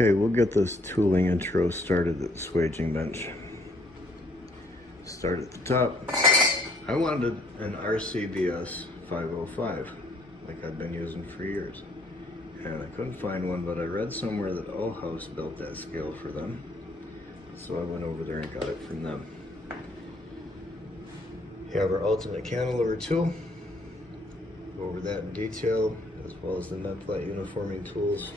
Okay, we'll get this tooling intro started at the swaging bench. Start at the top. I wanted an RCBS 505, like I've been using for years. And I couldn't find one, but I read somewhere that Ohaus built that scale for them. So I went over there and got it from them. We have our ultimate cantilever tool. Go over that in detail, as well as the Memplat uniforming tools.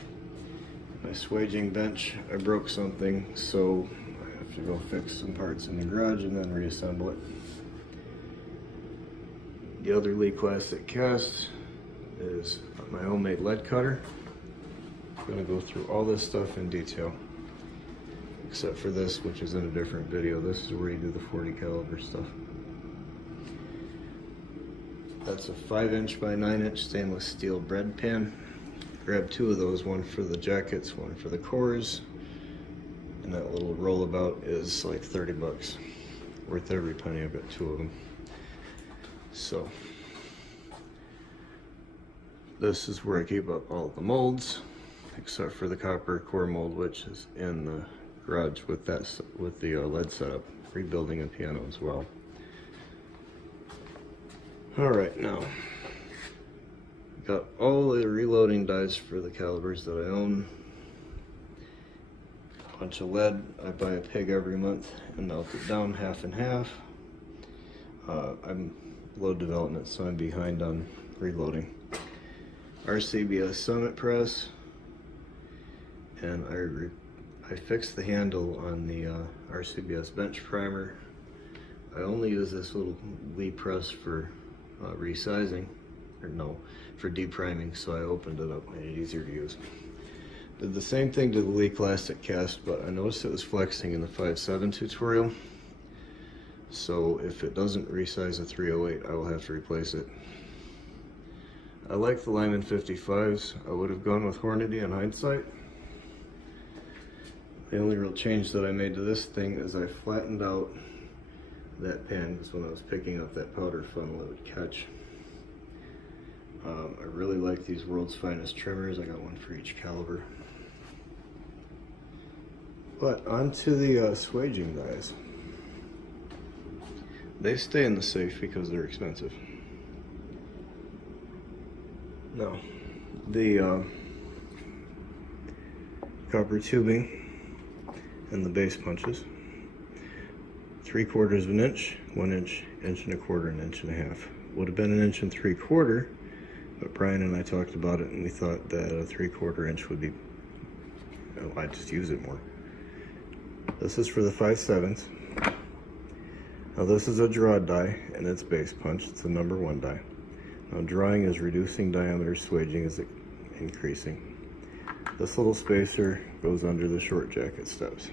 My swaging bench, I broke something, so I have to go fix some parts in the garage and then reassemble it. The other Lee Classic cast is my homemade lead cutter. I'm going to go through all this stuff in detail, except for this, which is in a different video. This is where you do the 40 caliber stuff. That's a 5" by 9" stainless steel bread pan. Grab two of those, one for the jackets, one for the cores. And that little rollabout is like 30 bucks. Worth every penny. I've got two of them. So, this is where I keep up all the molds, except for the copper core mold, which is in the garage with the lead setup. Rebuilding a piano as well. Alright, now, got all the reloading dies for the calibers that I own. A bunch of lead. I buy a pig every month and melt it down half and half. I'm low development, so I'm behind on reloading. RCBS Summit press, and I fixed the handle on the RCBS bench primer. I only use this little Lee press for resizing, or no, for depriming, so I opened it up, made it easier to use. Did the same thing to the Lee Classic cast, but I noticed it was flexing in the 5.7 tutorial. So if it doesn't resize a 308, I will have to replace it. I like the Lyman 55s. I would have gone with Hornady in hindsight. The only real change that I made to this thing is I flattened out that pan, because when I was picking up that powder funnel, it would catch. I really like these World's Finest trimmers. I got one for each caliber. But onto the swaging dies. They stay in the safe because they're expensive. Now, the copper tubing and the base punches. 3/4 of an inch, 1 inch, 1.25 inches, 1.5 inches. Would have been 1 3/4 inches, but Brian and I talked about it and we thought that a 3/4 inch would be, I'd just use it more. This is for the 5/7. Now this is a draw die and it's base punch. It's the number 1 die. Now drawing is reducing diameter, swaging is increasing. This little spacer goes under the short jacket steps.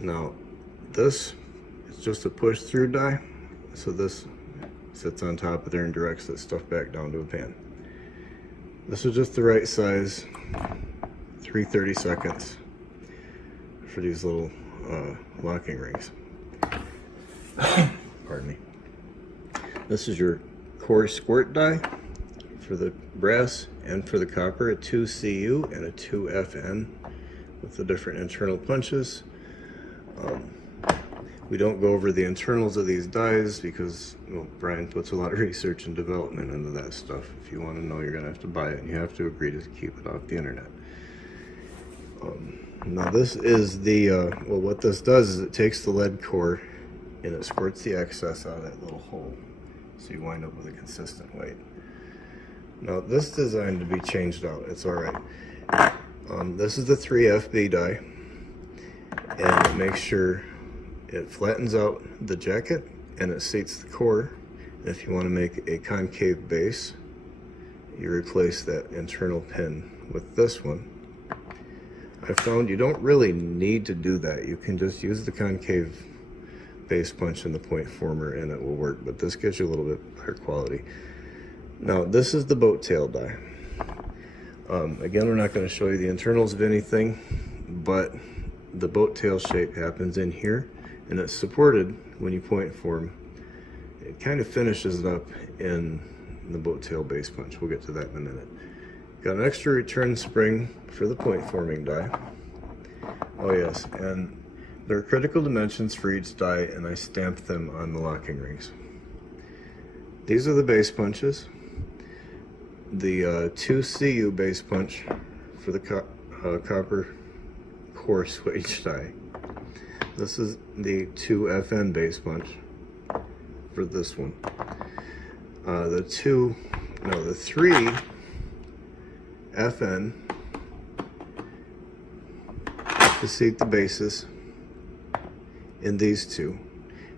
Now this is just a push through die, so this sits on top of there and directs that stuff back down to a pan. This is just the right size, 3/32 for these little locking rings. Pardon me. This is your core squirt die for the brass and for the copper, a 2CU and a 2FN with the different internal punches. We don't go over the internals of these dies because, well, Brian puts a lot of research and development into that stuff. If you want to know, you're going to have to buy it and you have to agree to keep it off the internet. Now this is the, well, what this does is it takes the lead core and it squirts the excess out of that little hole. So you wind up with a consistent weight. Now this is designed to be changed out. It's alright. This is the 3FB die. And it makes sure it flattens out the jacket and it seats the core. And if you want to make a concave base, you replace that internal pin with this one. I found you don't really need to do that. You can just use the concave base punch and the point former and it will work, but this gives you a little bit better quality. Now this is the boat tail die. Again, we're not going to show you the internals of anything, but the boat tail shape happens in here and it's supported when you point form. It kind of finishes it up in the boat tail base punch. We'll get to that in a minute. Got an extra return spring for the point forming die. Oh yes, and there are critical dimensions for each die, and I stamped them on the locking rings. These are the base punches. The 2 CU base punch for the copper core switch die. This is the 2 FN base punch for this one. The 3 FN to seat the bases in these two,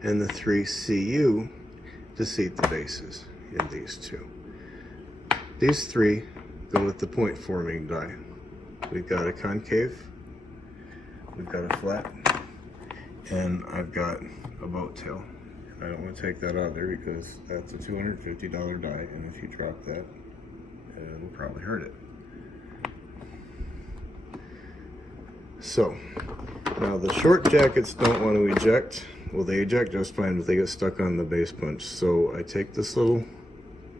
and the 3 CU to seat the bases in these two. These 3 go with the point forming die. We've got a concave, we've got a flat, and I've got a boat tail. I don't want to take that out there because that's a $250 die, and if you drop that, it'll probably hurt it. So, now the short jackets don't want to eject. Well, they eject just fine, but they get stuck on the base punch. So I take this little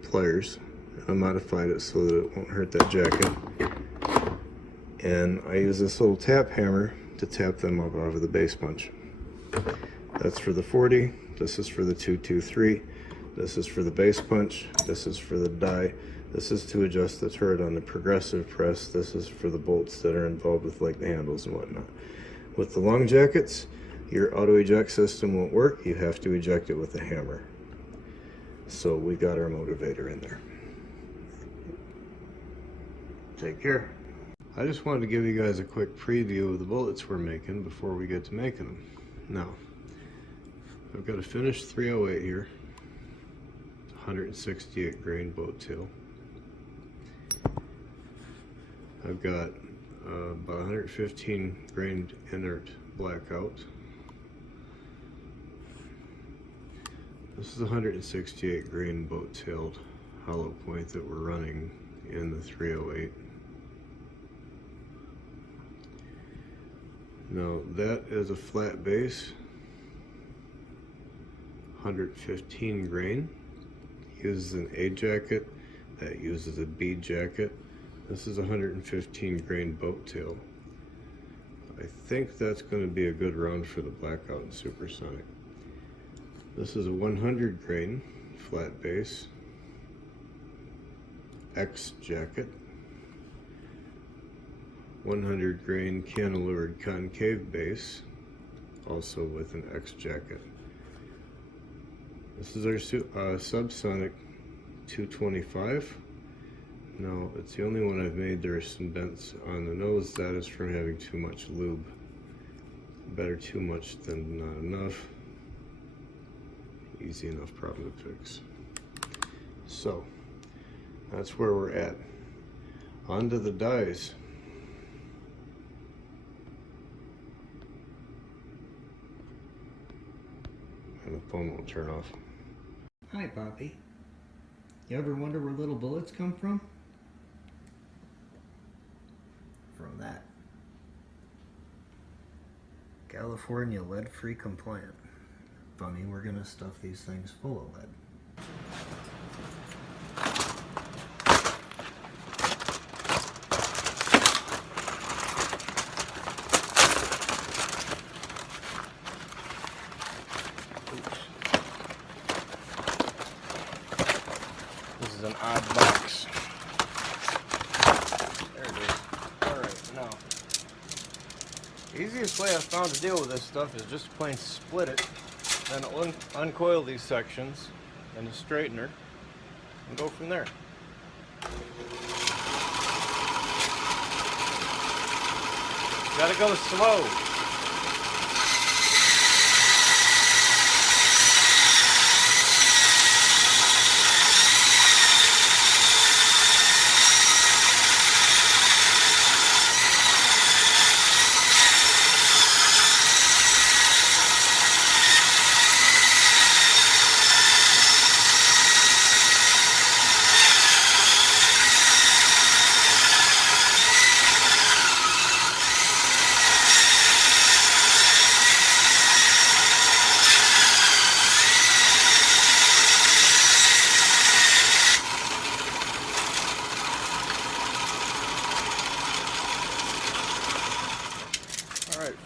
pliers, and I modified it so that it won't hurt that jacket. And I use this little tap hammer to tap them up out of the base punch. That's for the 40, this is for the 223, this is for the base punch, this is for the die, this is to adjust the turret on the progressive press, this is for the bolts that are involved with like the handles and whatnot. With the long jackets, your auto eject system won't work, you have to eject it with a hammer. So we got our motivator in there. Take care. I just wanted to give you guys a quick preview of the bullets we're making before we get to making them. Now, I've got a finished 308 here, 168 grain boat tail. I've got about 115 grain inert blackout. This is 168 grain boat tailed hollow point that we're running in the 308. Now that is a flat base, 115 grain, uses an A jacket, that uses a B jacket. This is 115 grain boat tail. I think that's going to be a good round for the blackout and supersonic. This is a 100 grain flat base, X jacket, 100 grain cantilevered concave base, also with an X jacket. This is our subsonic 225. No, it's the only one I've made. There are some dents on the nose. That is from having too much lube. Better too much than not enough. Easy enough problem to fix. So, that's where we're at. On to the dies. And the phone won't turn off. Hi, Poppy. You ever wonder where little bullets come from? From that. California lead-free compliant. Funny, we're gonna stuff these things full of lead. This is an odd box. There it is. Alright, now, the easiest way I've found to deal with this stuff is just plain split it, then uncoil these sections in a straightener, and go from there. Gotta go slow.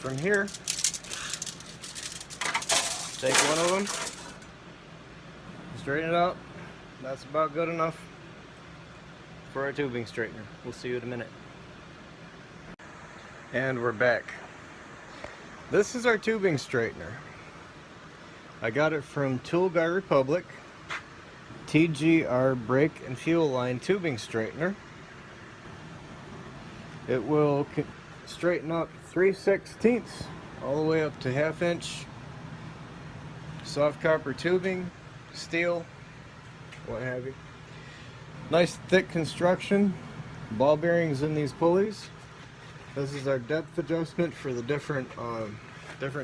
from here, take one of them, straighten it out. That's about good enough for our tubing straightener. We'll see you in a minute. And we're back. This is our tubing straightener. I got it from Tool Guy Republic. TGR brake and fuel line tubing straightener. It will straighten up 3/16 all the way up to 1/2 inch soft copper tubing, steel, what have you. Nice thick construction, ball bearings in these pulleys. This is our depth adjustment for the different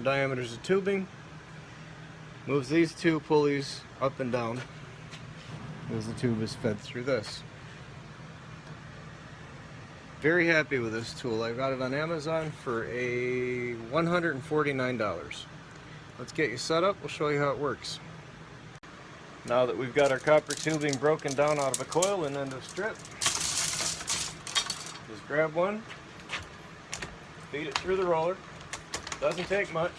diameters of tubing. Moves these two pulleys up and down as the tube is fed through this. Very happy with this tool. I got it on Amazon for $149. Let's get you set up. We'll show you how it works. Now that we've got our copper tubing broken down out of a coil and into a strip, just grab one, feed it through the roller. Doesn't take much.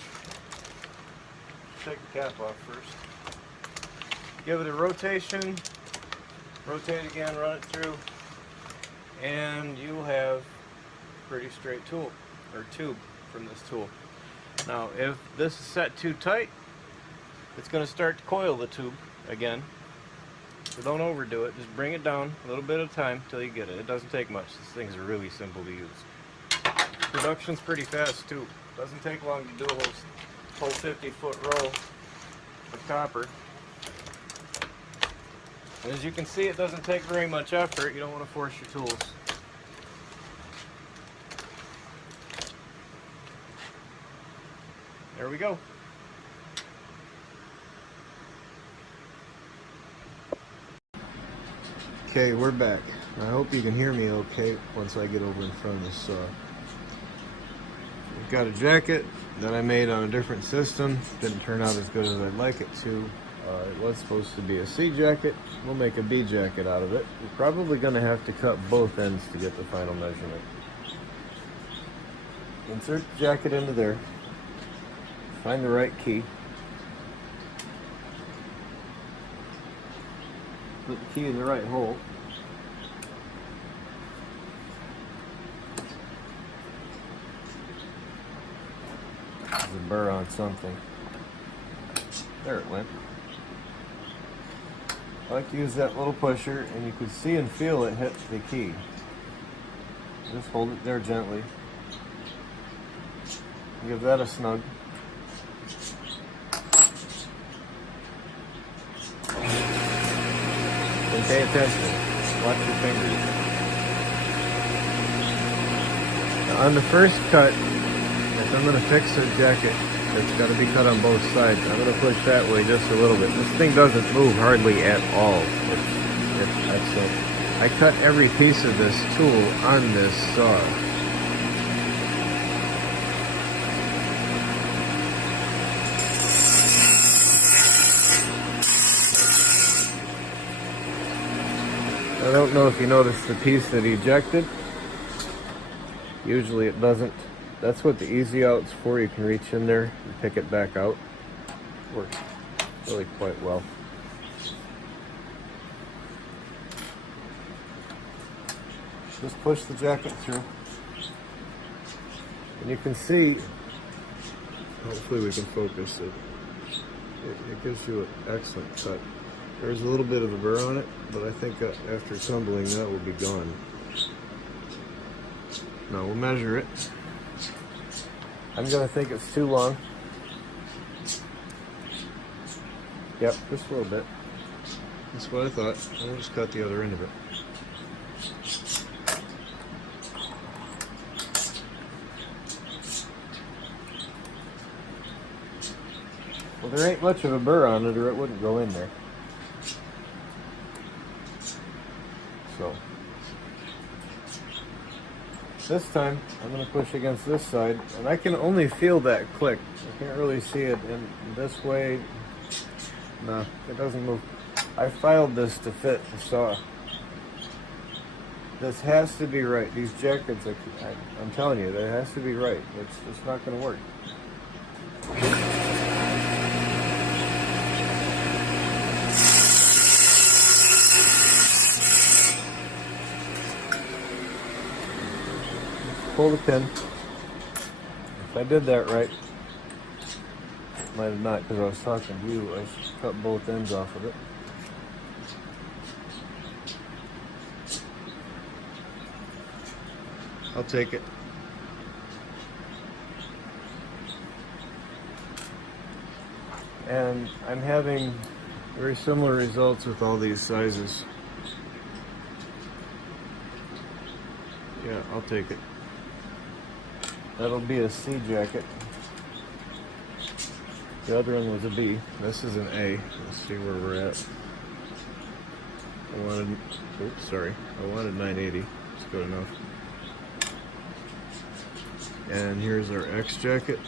Take the cap off first. Give it a rotation, rotate again, run it through, and you'll have a pretty straight tool, or tube from this tool. Now if this is set too tight, it's going to start to coil the tube again. So don't overdo it, just bring it down a little bit at a time until you get it. It doesn't take much. These things are really simple to use. Production's pretty fast too. Doesn't take long to do a whole 50-foot row of copper. And as you can see, it doesn't take very much effort. You don't want to force your tools. There we go. Okay, we're back. I hope you can hear me okay once I get over in front of this saw. We've got a jacket that I made on a different system. Didn't turn out as good as I'd like it to. It was supposed to be a C jacket. We'll make a B jacket out of it. We're probably going to have to cut both ends to get the final measurement. Insert the jacket into there. Find the right key. Put the key in the right hole. There's a burr on something. There it went. I like to use that little pusher, and you can see and feel it hit the key. Just hold it there gently. Give that a snug. And pay attention. Watch your fingers. Now on the first cut, if I'm going to fix the jacket, it's got to be cut on both sides. I'm going to push that way just a little bit. This thing doesn't move hardly at all. It's excellent. I cut every piece of this tool on this saw. I don't know if you noticed the piece that ejected. Usually it doesn't. That's what the easy out's for. You can reach in there and pick it back out. Works really quite well. Just push the jacket through. And you can see, hopefully we can focus it. It gives you an excellent cut. There's a little bit of a burr on it, but I think after tumbling that will be gone. Now we'll measure it. I'm going to think it's too long. Yep, just a little bit. That's what I thought. I'll just cut the other end of it. Well, there ain't much of a burr on it or it wouldn't go in there. So, this time I'm going to push against this side, and I can only feel that click. I can't really see it in this way. No, it doesn't move. I filed this to fit the saw. This has to be right. These jackets, I'm telling you, that has to be right. It's just not going to work. Pull the pin. If I did that right, might have not because I was talking to you. I cut both ends off of it. I'll take it. And I'm having very similar results with all these sizes. Yeah, I'll take it. That'll be a C jacket. The other one was a B. This is an A. Let's see where we're at. I wanted 980. It's good enough. And here's our X jacket.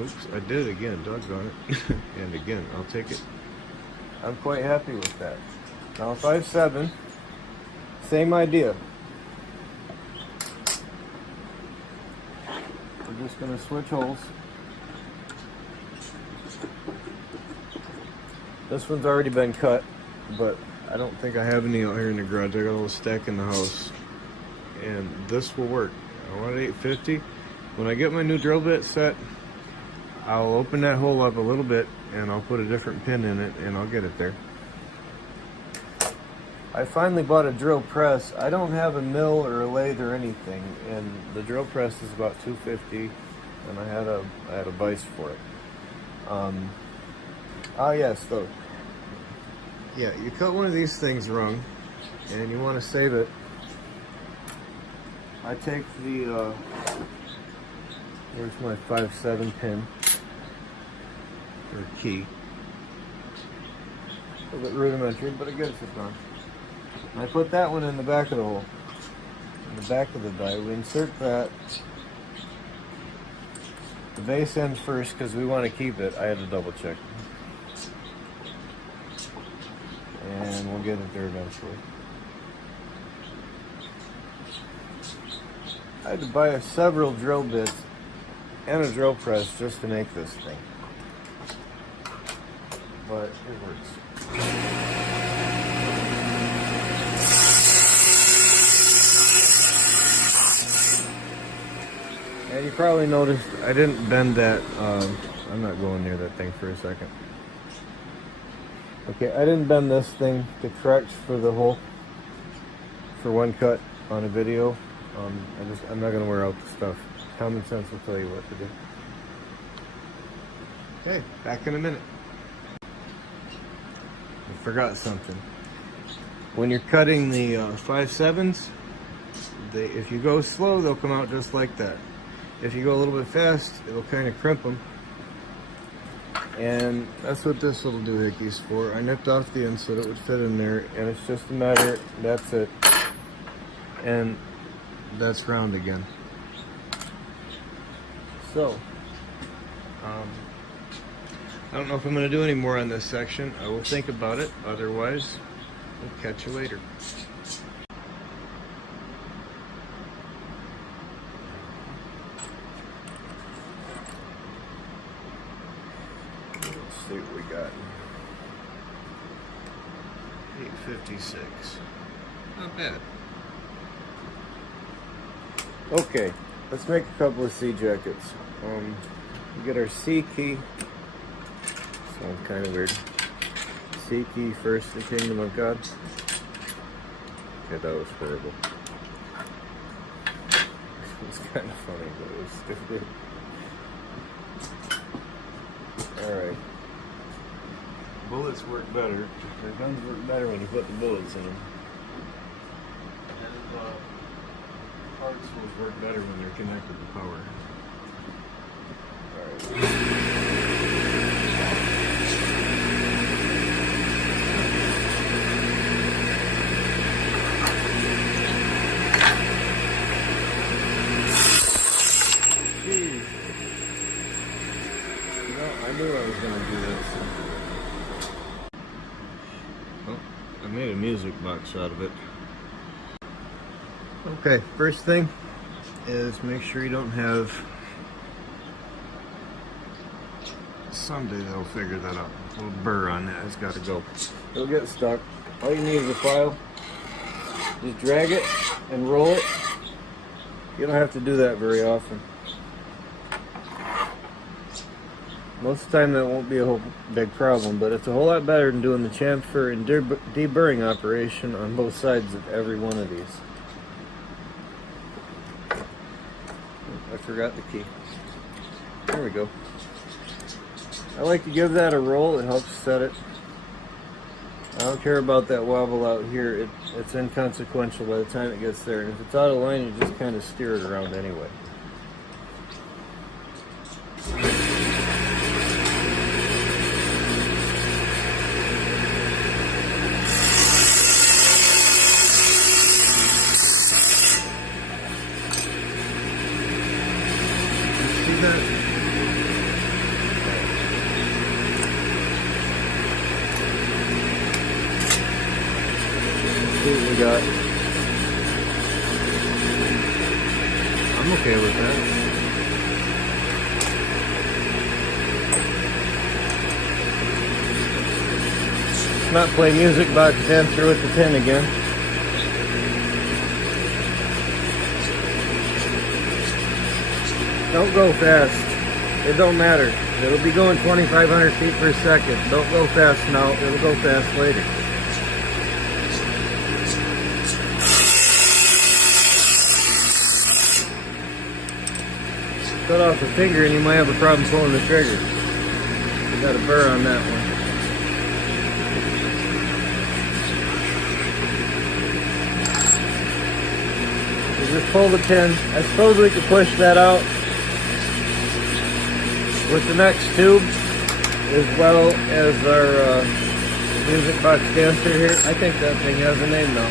Oops, I did it again, doggone it. And again, I'll take it. I'm quite happy with that. Now 5'7", same idea. We're just gonna switch holes. This one's already been cut, but I don't think I have any out here in the garage. I got a little stack in the house. And this will work. I want 850. When I get my new drill bit set, I'll open that hole up a little bit and I'll put a different pin in it and I'll get it there. I finally bought a drill press. I don't have a mill or a lathe or anything, and the drill press is about $250, and I had a vise for it. Yes, though. Yeah, you cut one of these things wrong, and you want to save it. I take the here's my 5'7" pin or key. A little bit rudimentary, but it gets it done. I put that one in the back of the hole, in the back of the die. We insert that, the base end first because we want to keep it. I had to double check. And we'll get it there eventually. I had to buy several drill bits and a drill press just to make this thing. But it works. And you probably noticed I didn't bend that. I'm not going near that thing for a second. Okay, I didn't bend this thing to correct for the hole for one cut on a video. I'm not gonna wear out the stuff. Common sense will tell you what to do. Okay, back in a minute. I forgot something. When you're cutting the 5'7", if you go slow, they'll come out just like that. If you go a little bit fast, it'll kind of crimp them. And that's what this little doohickey's for. I nipped off the end so that it would fit in there, and it's just a matter, that's it. And that's round again. So, I don't know if I'm going to do any more on this section. I will think about it. Otherwise, we'll catch you later. Let's see what we got. 856. Not bad. Okay, let's make a couple of C jackets. We get our C key. Sounds kind of weird. C key first, the Kingdom of God. Okay, that was horrible. It was kind of funny, but it was stupid. Alright. Bullets work better. Their guns work better when you put the bullets in them. And parts will work better when they're connected to power. Alright. I knew I was going to do this. Oh, I made a music box out of it. Okay, first thing is make sure you don't have, someday they'll figure that out. A little burr on that, it's got to go. It'll get stuck. All you need is a file. Just drag it and roll it. You don't have to do that very often. Most of the time that won't be a whole big problem, but it's a whole lot better than doing the chamfer and deburring operation on both sides of every one of these. I forgot the key. There we go. I like to give that a roll, it helps set it. I don't care about that wobble out here, it's inconsequential by the time it gets there. And if it's out of line, you just kind of steer it around anyway. See that? See what we got. I'm okay with that. Let's not play music box dancer with the pin again. Don't go fast. It don't matter. It'll be going 2,500 feet per second. Don't go fast now. It'll go fast later. Cut off a finger and you might have a problem pulling the trigger. You got a burr on that one. You just pull the pin. I suppose we could push that out with the next tube as well as our music box dancer here. I think that thing has a name now.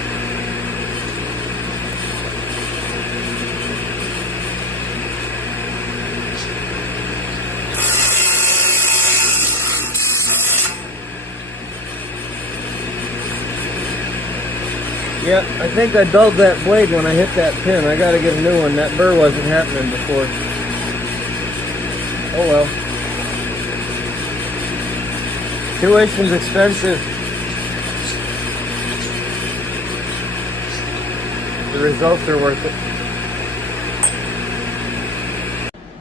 Yeah, I think I dulled that blade when I hit that pin. I gotta get a new one. That burr wasn't happening before. Oh well. Tuition's expensive. The results are worth it.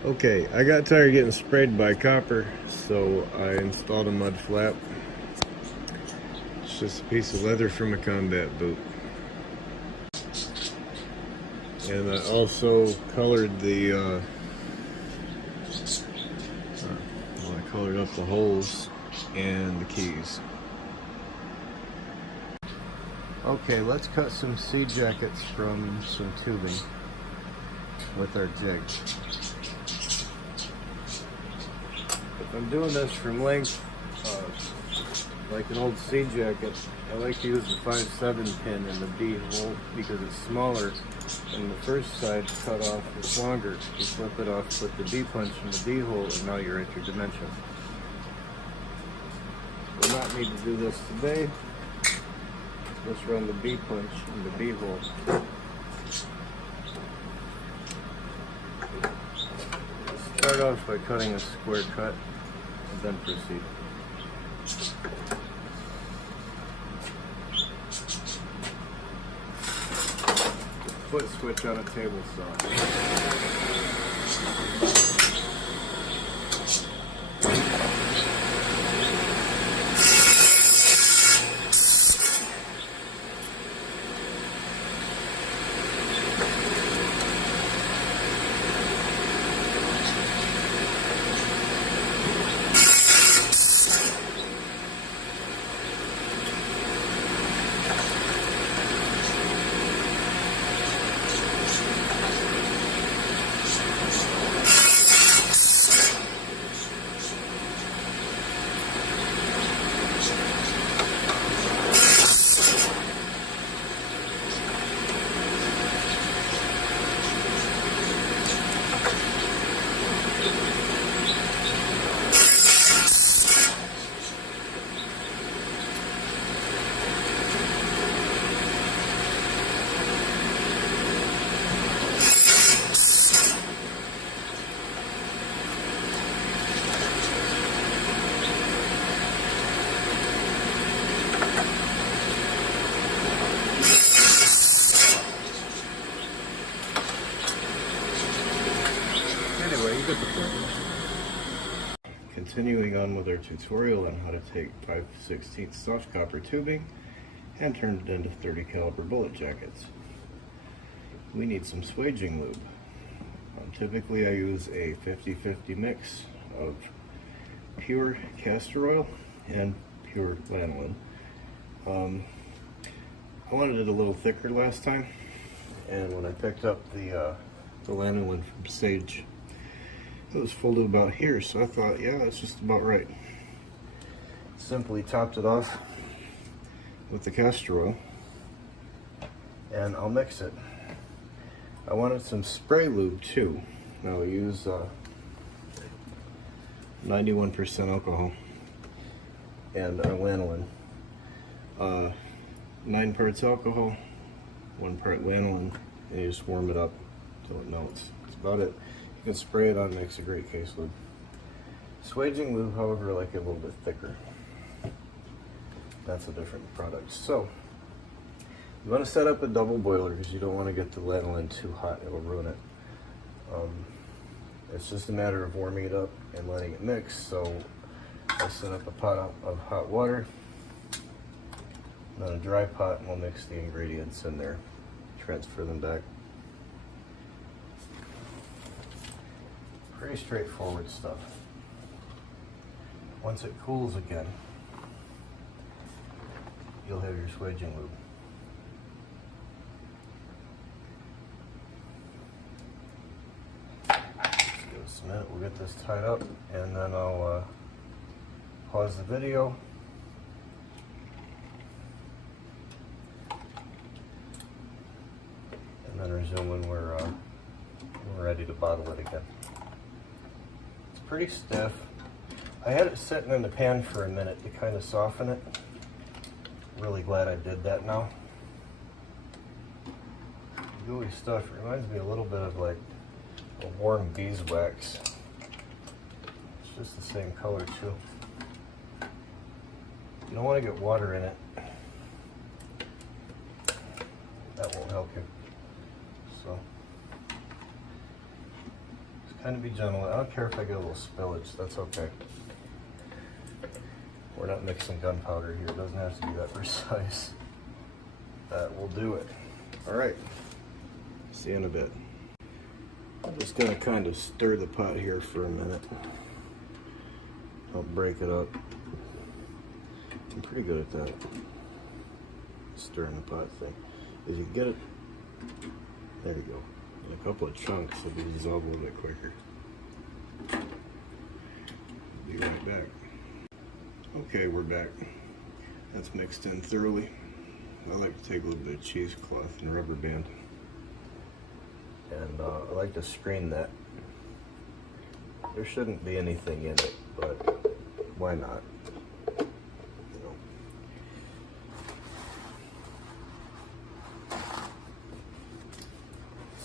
Okay, I got tired of getting sprayed by copper, so I installed a mud flap. It's just a piece of leather from a combat boot. And I also colored the, I colored up the holes and the keys. Okay, let's cut some seed jackets from some tubing with our jig. If I'm doing this from length, like an old seed jacket, I like to use the 5/7 pin in the D hole because it's smaller and the first side cut off is longer. You flip it off, put the D punch in the D hole, and now you're at your dimension. We'll not need to do this today. Let's run the B punch in the B hole. Start off by cutting a square cut and then proceed. Foot switch on a table saw. at the front. Continuing on with our tutorial on how to take 5/16 soft copper tubing and turn it into 30 caliber bullet jackets. We need some swaging lube. Typically I use a 50-50 mix of pure castor oil and pure lanolin. I wanted it a little thicker last time, and when I picked up the lanolin from Sage, it was full to about here, so I thought, yeah, that's just about right. Simply topped it off with the castor oil, and I'll mix it. I wanted some spray lube too. Now I use 91% alcohol and lanolin. 9 parts alcohol, 1 part lanolin, and you just warm it up until it melts. That's about it. You can spray it on, makes a great case lube. Swaging lube, however, I like it a little bit thicker. That's a different product. So, you want to set up a double boiler because you don't want to get the lanolin too hot, it'll ruin it. It's just a matter of warming it up and letting it mix. So, I set up a pot of hot water, then a dry pot, and we'll mix the ingredients in there, transfer them back. Pretty straightforward stuff. Once it cools again, you'll have your swaging lube. Just give us a minute, we'll get this tied up, and then I'll pause the video. And then resume when we're ready to bottle it again. It's pretty stiff. I had it sitting in the pan for a minute to kind of soften it. Really glad I did that now. Gooey stuff. It reminds me a little bit of like a warm beeswax. It's just the same color too. You don't want to get water in it. That won't help you. So, just kind of be gentle. I don't care if I get a little spillage, that's okay. We're not mixing gunpowder here, it doesn't have to be that precise. That will do it. Alright, see you in a bit. I'm just going to kind of stir the pot here for a minute. Don't break it up. I'm pretty good at that. Stirring the pot thing. If you get it, there you go. In a couple of chunks, it'll be dissolved a little bit quicker. Be right back. Okay, we're back. That's mixed in thoroughly. I like to take a little bit of cheesecloth and rubber band, and I like to screen that. There shouldn't be anything in it, but why not? You know.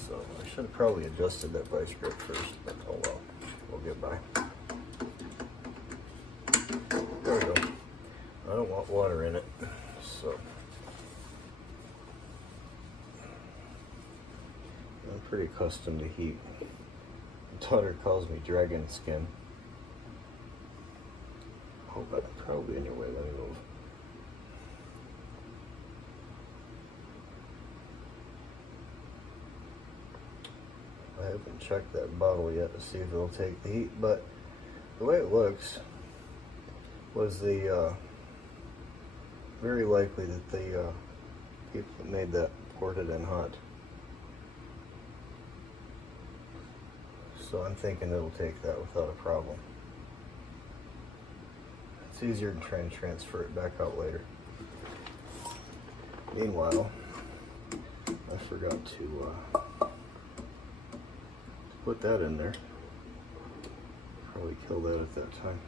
So I should have probably adjusted that vice grip first, but oh well, we'll get by. There we go. I don't want water in it, so I'm pretty accustomed to heat. My daughter calls me dragon skin. Oh, but probably anyway, let me move. I haven't checked that bottle yet to see if it'll take the heat, but the way it looks was the very likely that the people that made that poured it in hot. So I'm thinking it'll take that without a problem. It's easier to try and transfer it back out later. Meanwhile, I forgot to put that in there. Probably kill that at that time.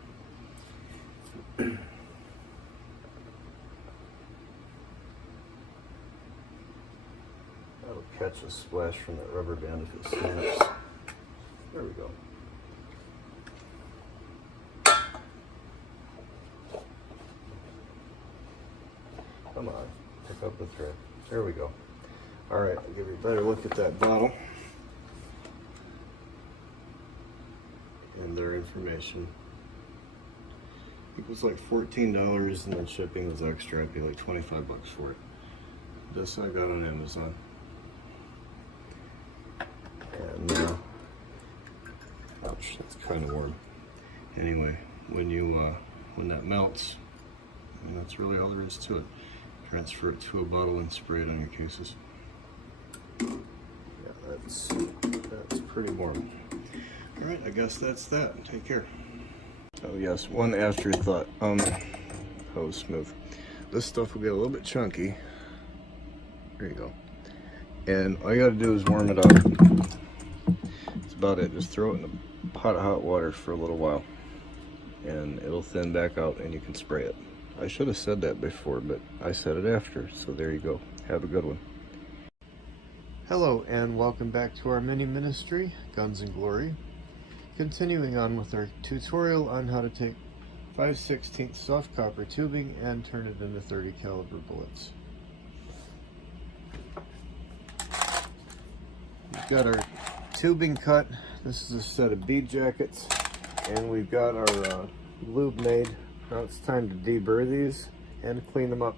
That'll catch a splash from that rubber band if it snaps. There we go. Come on, pick up the thread. There we go. All right, I'll give you a better look at that bottle. and their information. It was like $14, and then shipping was extra. I'd be like 25 bucks for it. This I got on Amazon. And ouch, that's kind of warm. Anyway, when that melts, and that's really all there is to it. Transfer it to a bottle and spray it on your cases. Yeah, that's pretty warm. All right, I guess that's that. Take care. Oh yes, one afterthought. Hose smooth. This stuff will get a little bit chunky. There you go. And all you gotta do is warm it up. That's about it. Just throw it in a pot of hot water for a little while, and it'll thin back out, and you can spray it. I should have said that before, but I said it after, so there you go. Have a good one. Hello, and welcome back to our mini ministry, Guns and Glory. Continuing on with our tutorial on how to take 5/16 soft copper tubing and turn it into 30 caliber bullets. We've got our tubing cut. This is a set of bead jackets, and we've got our lube made. Now it's time to deburr these and clean them up.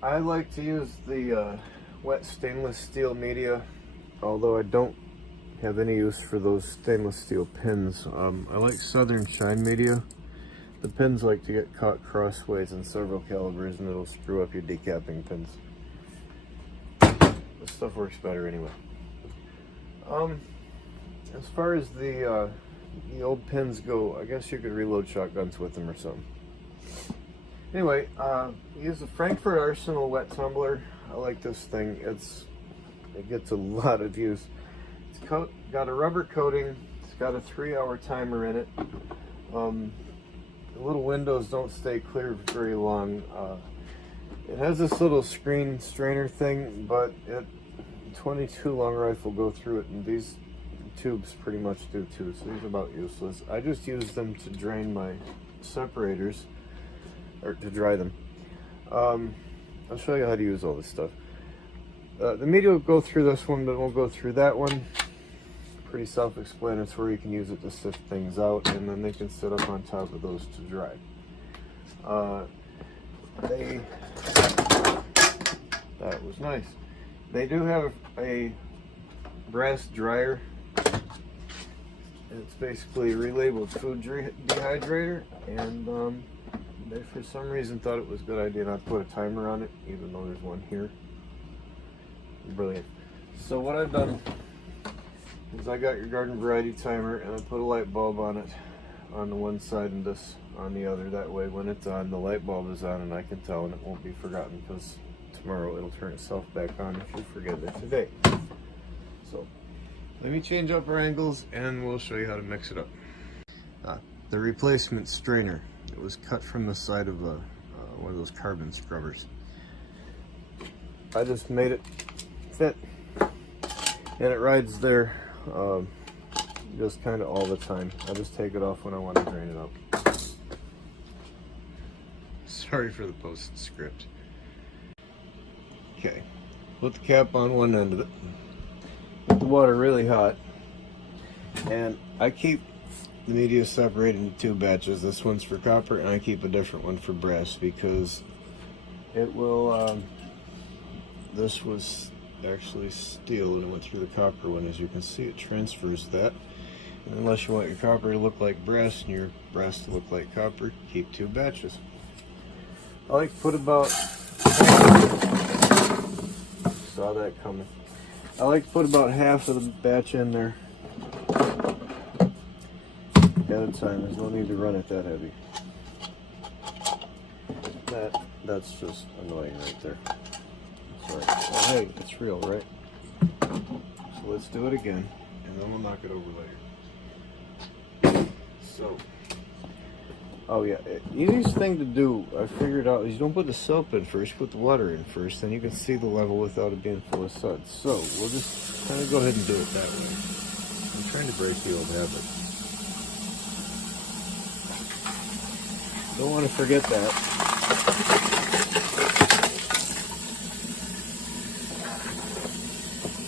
I like to use the wet stainless steel media, although I don't have any use for those stainless steel pins. I like Southern Shine media. The pins like to get caught crossways in several calibers, and it'll screw up your decapping pins. This stuff works better anyway. As far as the old pins go, I guess you could reload shotguns with them or something. Anyway, use the Frankfurt Arsenal wet tumbler. I like this thing. It gets a lot of use. It's got a rubber coating. It's got a 3-hour timer in it. The little windows don't stay clear very long. It has this little screen strainer thing, but 22 long rifle go through it, and these tubes pretty much do too, so these are about useless. I just use them to drain my separators, or to dry them. I'll show you how to use all this stuff. The media will go through this one, but it won't go through that one. Pretty self-explanatory. You can use it to sift things out, and then they can sit up on top of those to dry. That was nice. They do have a brass dryer. It's basically a relabeled food dehydrator, and they for some reason thought it was a good idea not to put a timer on it, even though there's one here. Brilliant. So what I've done is I got your garden variety timer, and I put a light bulb on it on the one side and this on the other. That way when it's on, the light bulb is on, and I can tell, and it won't be forgotten, because tomorrow it'll turn itself back on if you forget it today. So let me change up our angles, and we'll show you how to mix it up. The replacement strainer. It was cut from the side of one of those carbon scrubbers. I just made it fit, and it rides there just kind of all the time. I just take it off when I want to drain it out. Sorry for the postscript. Okay, put the cap on one end of it. Get the water really hot, and I keep the media separated into 2 batches. This one's for copper, and I keep a different one for brass, because it will this was actually steel, and it went through the copper one. As you can see, it transfers that. And unless you want your copper to look like brass and your brass to look like copper, keep 2 batches. I like to put about, saw that coming. I like to put about half of the batch in there at a time. There's no need to run it that heavy. That's just annoying right there. Sorry. Well, hey, it's real, right? So let's do it again, and then we'll knock it over later. So, oh yeah, easiest thing to do, I figured out, is you don't put the soap in first, you put the water in first, then you can see the level without it being full of suds. So, we'll just kind of go ahead and do it that way. I'm trying to break the old habit. Don't want to forget that.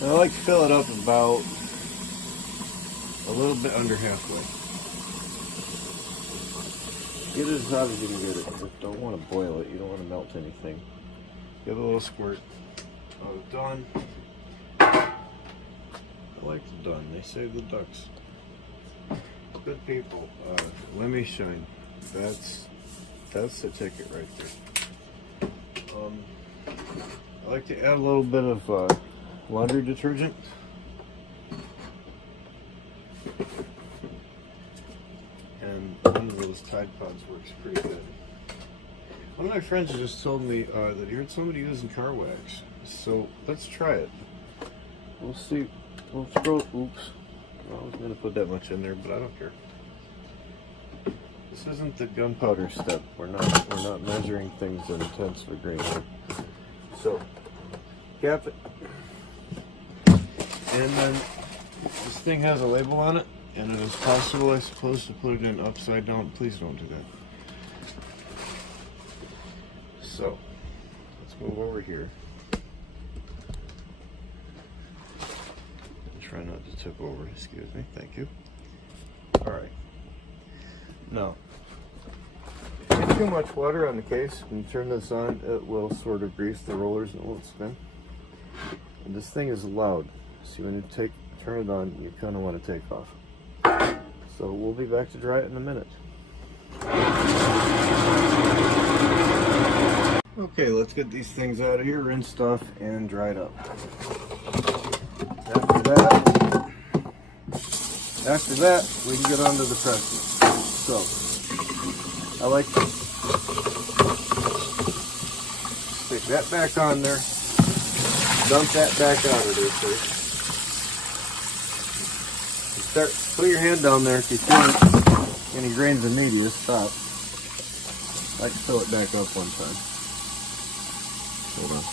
I like to fill it up about a little bit under halfway. Get it as hot as you can get it. You don't want to boil it. You don't want to melt anything. Give it a little squirt. Oh, done. I like the Done. They save the ducks. Good people. Let me shine. That's the ticket right there. I like to add a little bit of laundry detergent. And one of those Tide Pods works pretty good. One of my friends just told me that he heard somebody using car wax. So let's try it. We'll see. We'll throw. Oops. I was going to put that much in there, but I don't care. This isn't the gunpowder step. We're not measuring things in tenths of a grain here. So cap it. And then this thing has a label on it, and it is possible, I suppose, to put it in upside down. Please don't do that. So let's move over here. Try not to tip over. Excuse me. Thank you. All right. Now, get too much water on the case. When you turn this on, it will sort of grease the rollers and it won't spin. And this thing is loud. See, when you turn it on, you kind of want to take off. So we'll be back to dry it in a minute. Okay, let's get these things out of here, rinsed off, and dried up. After that, we can get onto the pressing. So, I like to stick that back on there, dump that back out of there first. Put your hand down there if you feel any grains of media, stop. I like to fill it back up one time. Hold on.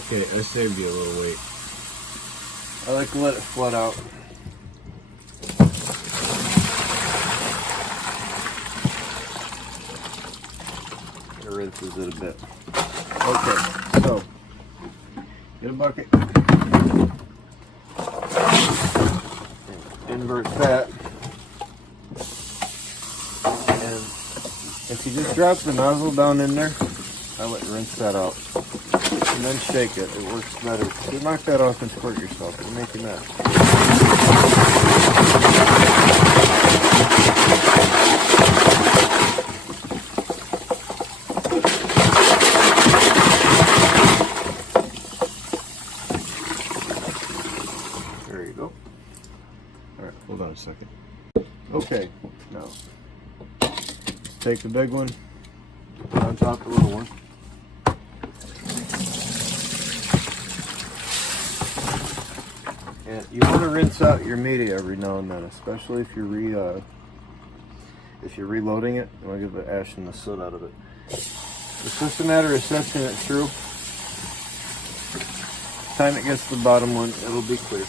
Okay, I saved you a little weight. I like to let it flood out. It rinses it a bit. Okay, so get a bucket. Invert that. And if you just drop the nozzle down in there, I let you rinse that out. And then shake it. It works better. You knock that off and squirt yourself. It'll make a mess. There you go. Alright, hold on a second. Okay, now let's take the big one, put on top the little one. And you want to rinse out your media every now and then, especially if you're reloading it. You want to get the ash and the soot out of it. It's just a matter of sifting it through. Time it gets to the bottom one, it'll be clear.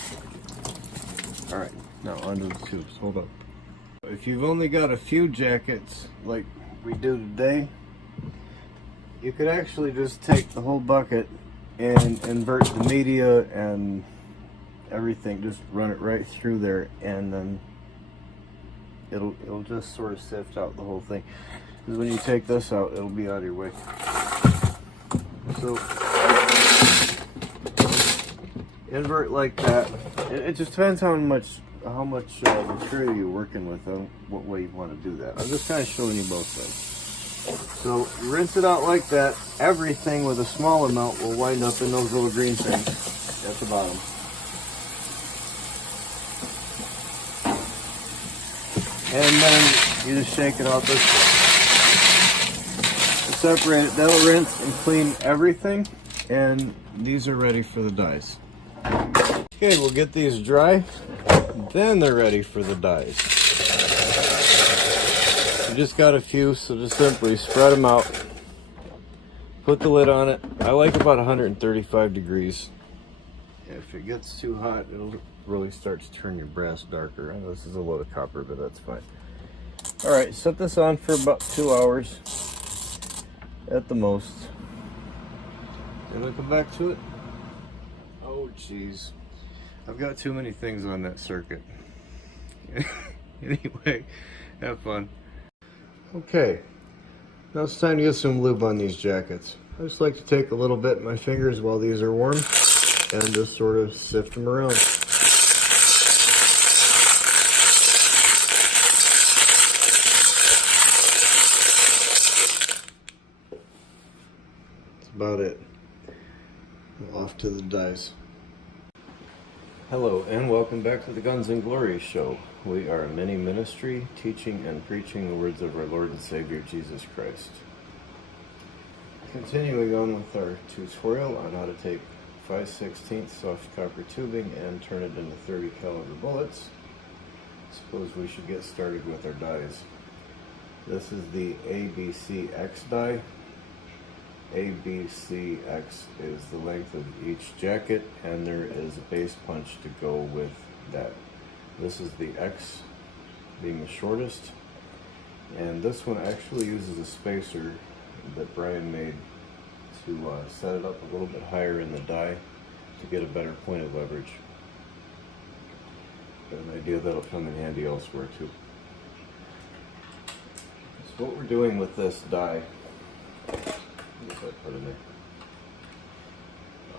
All right, now onto the tubes. Hold up. If you've only got a few jackets like we do today, you could actually just take the whole bucket and invert the media and everything, just run it right through there, and then it'll just sort of sift out the whole thing. Because when you take this out, it'll be out of your way. So invert like that. It just depends how much material you're working with, and what way you want to do that. I'm just kind of showing you both sides. So you rinse it out like that. Everything with a small amount will wind up in those little green things at the bottom. And then you just shake it out this way. Separate it. That'll rinse and clean everything. And these are ready for the dyes. Okay, we'll get these dry. Then they're ready for the dyes. You just got a few, so just simply spread them out. Put the lid on it. I like about 135 degrees. If it gets too hot, it'll really start to turn your brass darker. I know this is a load of copper, but that's fine. All right, set this on for about 2 hours at the most. Then we'll come back to it. Oh, jeez. I've got too many things on that circuit. Anyway, have fun. Okay, now it's time to get some lube on these jackets. I just like to take a little bit in my fingers while these are warm and just sort of sift them around. That's about it. Off to the dice. Hello and welcome back to the Guns and Glory Show. We are a mini ministry teaching and preaching the words of our Lord and Savior Jesus Christ. Continuing on with our tutorial on how to take 5/16 soft copper tubing and turn it into 30 caliber bullets, suppose we should get started with our dies. This is the ABCX die. ABCX is the length of each jacket, and there is a base punch to go with that. This is the X being the shortest, and this one actually uses a spacer that Brian made to set it up a little bit higher in the die to get a better point of leverage. Got an idea that'll come in handy elsewhere too. So what we're doing with this die,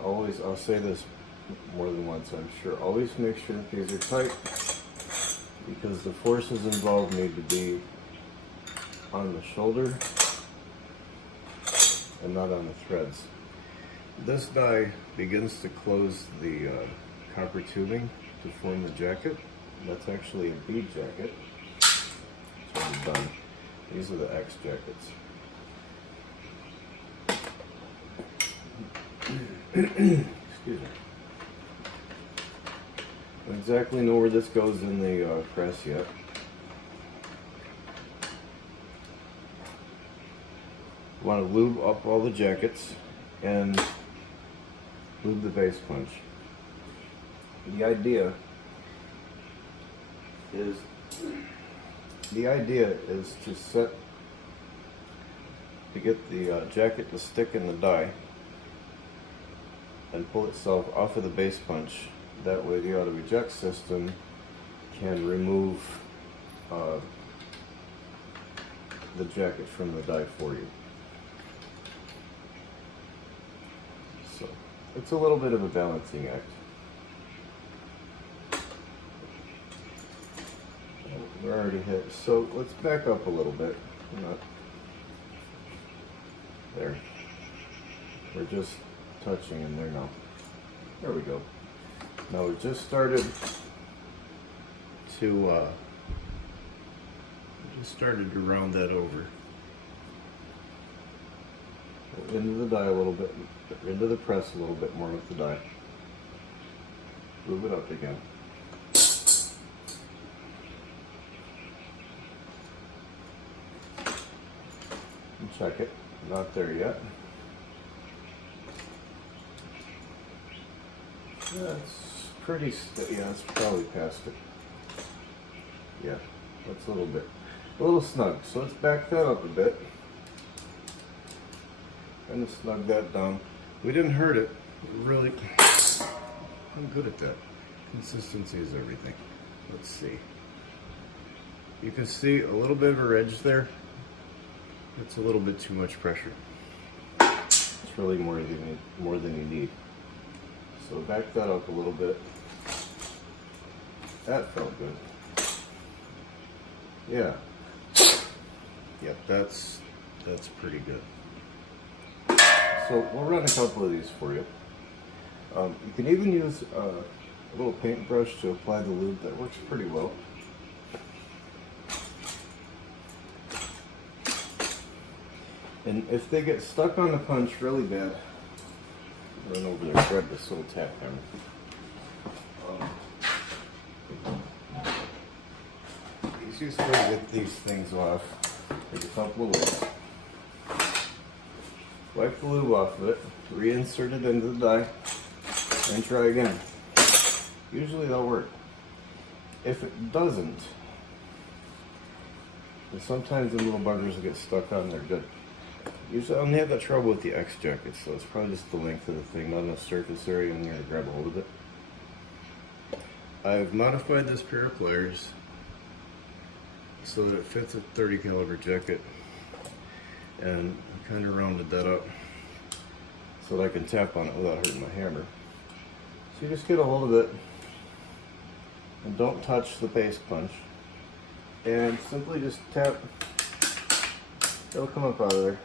I'll say this more than once, I'm sure. Always make sure that these are tight, because the forces involved need to be on the shoulder and not on the threads. This die begins to close the copper tubing to form the jacket. That's actually a bead jacket. So I'm done. These are the X jackets. Excuse me. I don't exactly know where this goes in the press yet. You want to lube up all the jackets and lube the base punch. The idea is to get the jacket to stick in the die and pull itself off of the base punch. That way the auto eject system can remove the jacket from the die for you. So it's a little bit of a balancing act. We're already hit, so let's back up a little bit. There. We're just touching in there now. There we go. Now we just started to round that over. Go into the die a little bit, into the press a little bit more with the die. Move it up again. And check it. Not there yet. That's pretty yeah, it's probably past it. Yeah, that's a little snug. So let's back that up a bit. And snug that down. We didn't hurt it. Really, I'm good at that. Consistency is everything. Let's see. You can see a little bit of a ridge there. It's a little bit too much pressure. It's really more than you need. So back that up a little bit. That felt good. Yeah. Yep, that's pretty good. So we'll run a couple of these for you. You can even use a little paintbrush to apply the lube. That works pretty well. And if they get stuck on the punch really bad, run over there, grab this little tap hammer. Easiest way to get these things off, there's a couple of ways. Wipe the lube off of it, reinsert it into the die, and try again. Usually they'll work. If it doesn't, then sometimes the little buggers will get stuck on, they're good. Usually I only have that trouble with the X jacket, so it's probably just the length of the thing, not enough surface area. I'm going to grab a hold of it. I've modified this pair of pliers so that it fits a 30 caliber jacket, and kind of rounded that up so that I can tap on it without hurting my hammer. So you just get a hold of it and don't touch the base punch, and simply just tap. It'll come up out of there.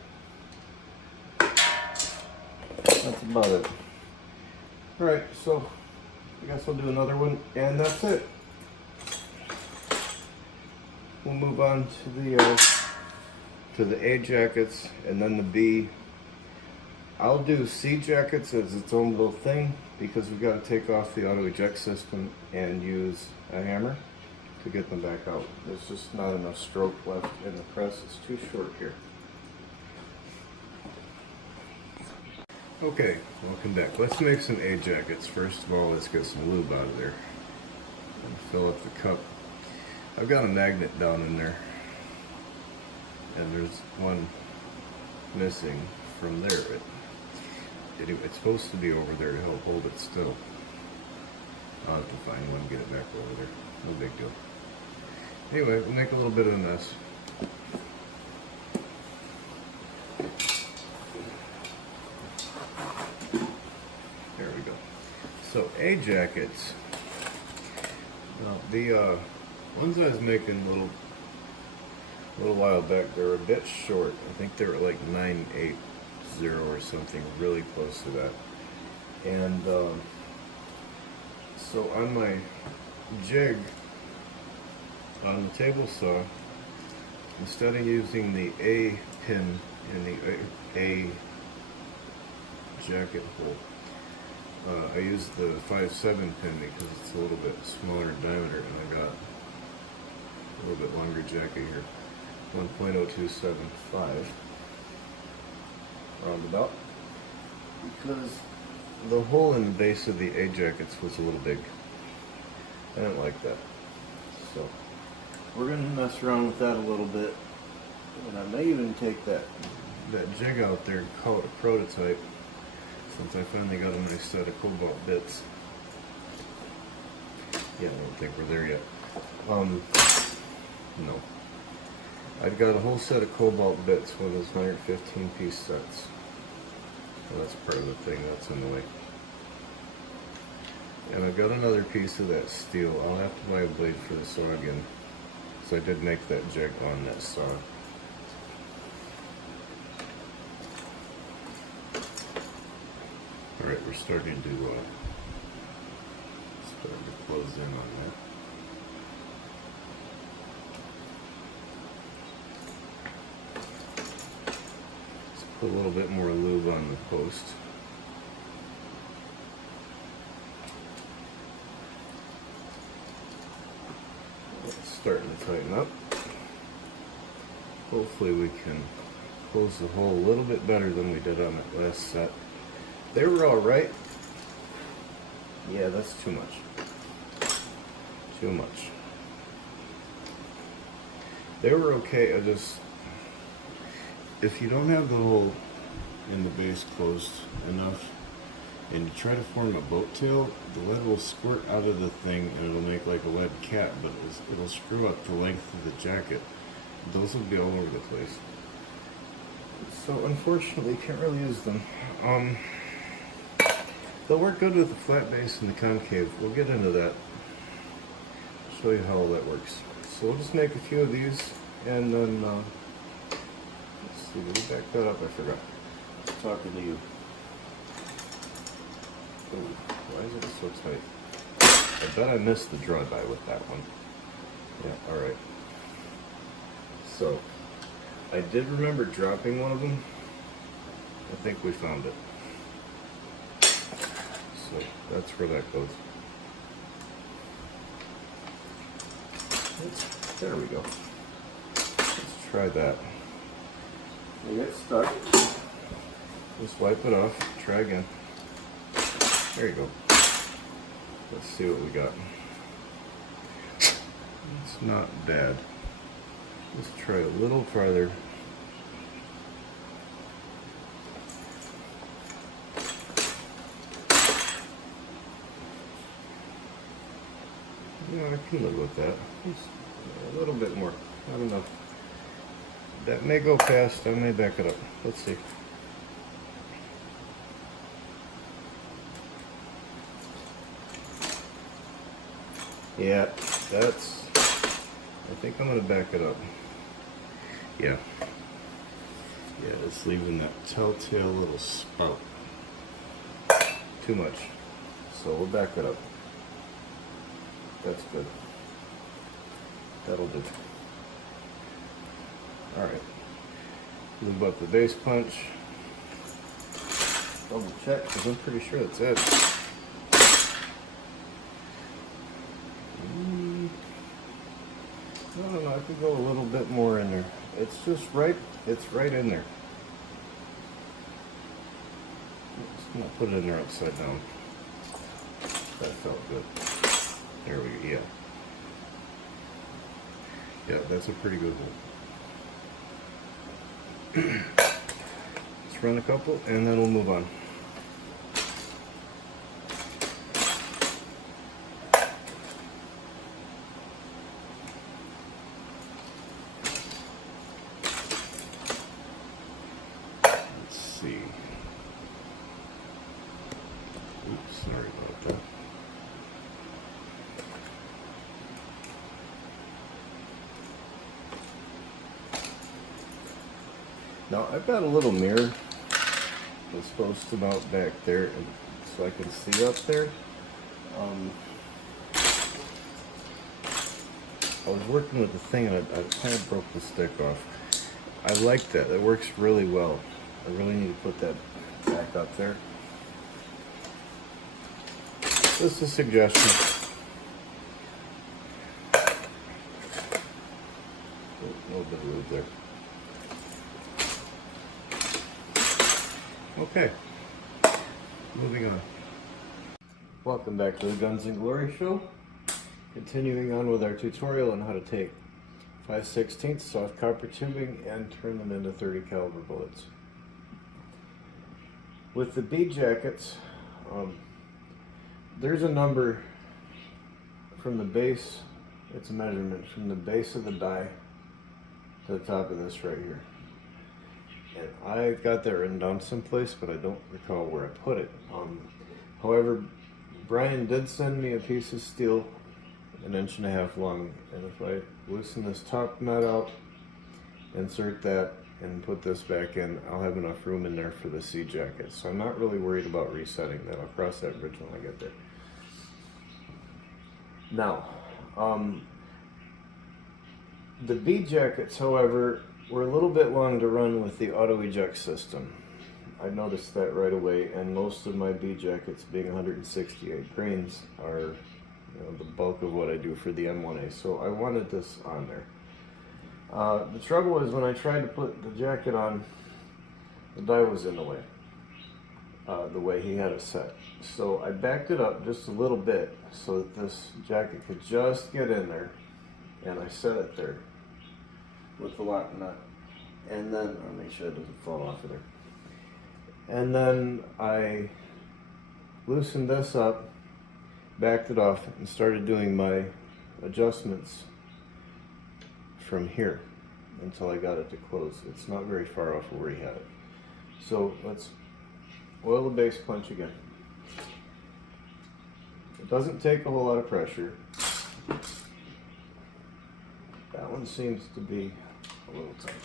That's about it. Alright, so I guess I'll do another one, and that's it. We'll move on to the A jackets, and then the B. I'll do C jackets as its own little thing because we've got to take off the auto eject system and use a hammer to get them back out. There's just not enough stroke left in the press. It's too short here. Okay, welcome back. Let's make some A jackets. First of all, let's get some lube out of there and fill up the cup. I've got a magnet down in there, and there's one missing from there. It's supposed to be over there to help hold it still. I'll have to find one and get it back over there. No big deal. Anyway, we'll make a little bit of a mess. There we go. So A jackets. Now the ones I was making a little while back, they were a bit short. I think they were like 980 or something, really close to that. And so on my jig on the table saw, instead of using the A pin in the A jacket hole, I used the 5/7 pin because it's a little bit smaller in diameter, and I got a little bit longer jacket here, 1.0275 roundabout, because the hole in the base of the A jackets was a little big. I didn't like that, so we're gonna mess around with that a little bit, and I may even take that jig out there and call it a prototype, since I finally got a nice set of cobalt bits. Yeah, I don't think we're there yet. No. I've got a whole set of cobalt bits, one of those 115 piece sets. So that's part of the thing that's in the way. And I've got another piece of that steel. I'll have to buy a blade for the saw again. So I did make that jig on that saw. Alright, we're starting to close in on that. Let's put a little bit more lube on the post. It's starting to tighten up. Hopefully we can close the hole a little bit better than we did on that last set. They were alright. Yeah, that's too much. Too much. They were okay. If you don't have the hole in the base closed enough and you try to form a boat tail, the lead will squirt out of the thing and it'll make like a lead cap, but it'll screw up the length of the jacket. Those will be all over the place. So unfortunately, you can't really use them. They'll work good with the flat base and the concave. We'll get into that. I'll show you how all that works. So we'll just make a few of these, and then let's see. Did we back that up? I forgot. Talking to you. Ooh, why is it so tight? I bet I missed the draw-die with that one. Yeah. All right. So I did remember dropping one of them. I think we found it. So that's where that goes. There we go. Let's try that. You get stuck. Just wipe it off. Try again. There you go. Let's see what we got. It's not bad. Let's try a little farther. Yeah, I can live with that. Just a little bit more. Not enough. That may go past. I may back it up. Let's see. Yeah, that's... I think I'm going to back it up. Yeah. Yeah, it's leaving that telltale little spout. Too much. So we'll back it up. That's good. That'll do. Alright. Move up the base punch. Double check, because I'm pretty sure that's it. No, I could go a little bit more in there. It's just right, it's right in there. Just gonna put it in there upside down. That felt good. There we go, yeah. Yeah, that's a pretty good one. Let's run a couple and then we'll move on. Let's see. Oops, sorry about that. Now I've got a little mirror that's supposed to mount back there so I can see up there. I was working with the thing and I kind of broke the stick off. I like that. That works really well. I really need to put that back up there. Just a suggestion. A little bit of lube there. Okay, moving on. Welcome back to the Guns and Glory Show. Continuing on with our tutorial on how to take 5/16 soft copper tubing and turn them into 30 caliber bullets. With the bead jackets, there's a number from the base, it's a measurement from the base of the die to the top of this right here. And I got that written down someplace, but I don't recall where I put it. However, Brian did send me a piece of steel 1.5 inches long, and if I loosen this top nut out, insert that, and put this back in, I'll have enough room in there for the C jacket. So I'm not really worried about resetting that. I'll cross that bridge when I get there. Now, the bead jackets, however, were a little bit long to run with the auto eject system. I noticed that right away, and most of my bead jackets, being 168 grains, are the bulk of what I do for the M1A. So I wanted this on there. The trouble is when I tried to put the jacket on, the die was in the way he had it set. So I backed it up just a little bit so that this jacket could just get in there, and I set it there with the lock nut, and then I'll make sure it doesn't fall off of there. And then I loosened this up, backed it off, and started doing my adjustments from here until I got it to close. It's not very far off where he had it. So let's oil the base punch again. It doesn't take a whole lot of pressure. That one seems to be a little tight.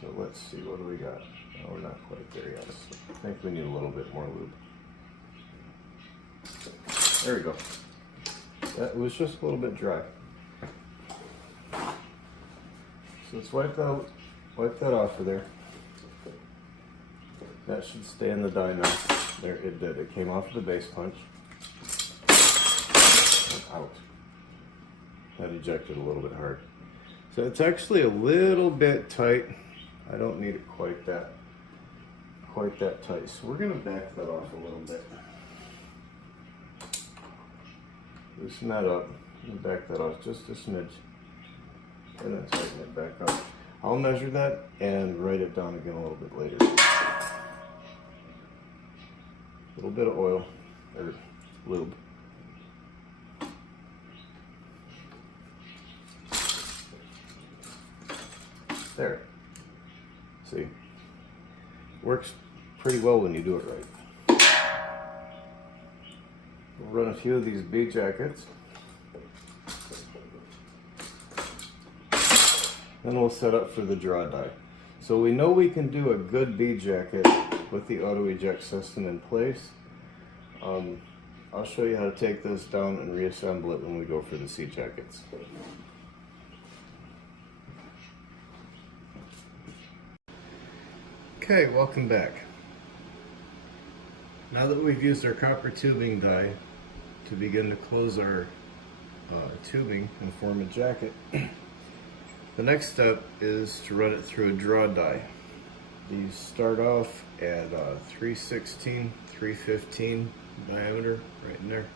So let's see, what do we got? Oh, we're not quite there yet. I think we need a little bit more lube. There we go. That was just a little bit dry. So let's wipe that off of there. That should stay in the die now. There, it did. It came off of the base punch. And out. That ejected a little bit hard. So it's actually a little bit tight. I don't need it quite that tight. So we're going to back that off a little bit. Loosen that up and back that off just a smidge. And then tighten it back up. I'll measure that and write it down again a little bit later. A little bit of oil, or lube. There. See? Works pretty well when you do it right. We'll run a few of these bead jackets. Then we'll set up for the draw die. So we know we can do a good bead jacket with the auto eject system in place. I'll show you how to take this down and reassemble it when we go for the C jackets. Okay, welcome back. Now that we've used our copper tubing die to begin to close our tubing and form a jacket, the next step is to run it through a draw die. These start off at 316, 315 diameter, right in there.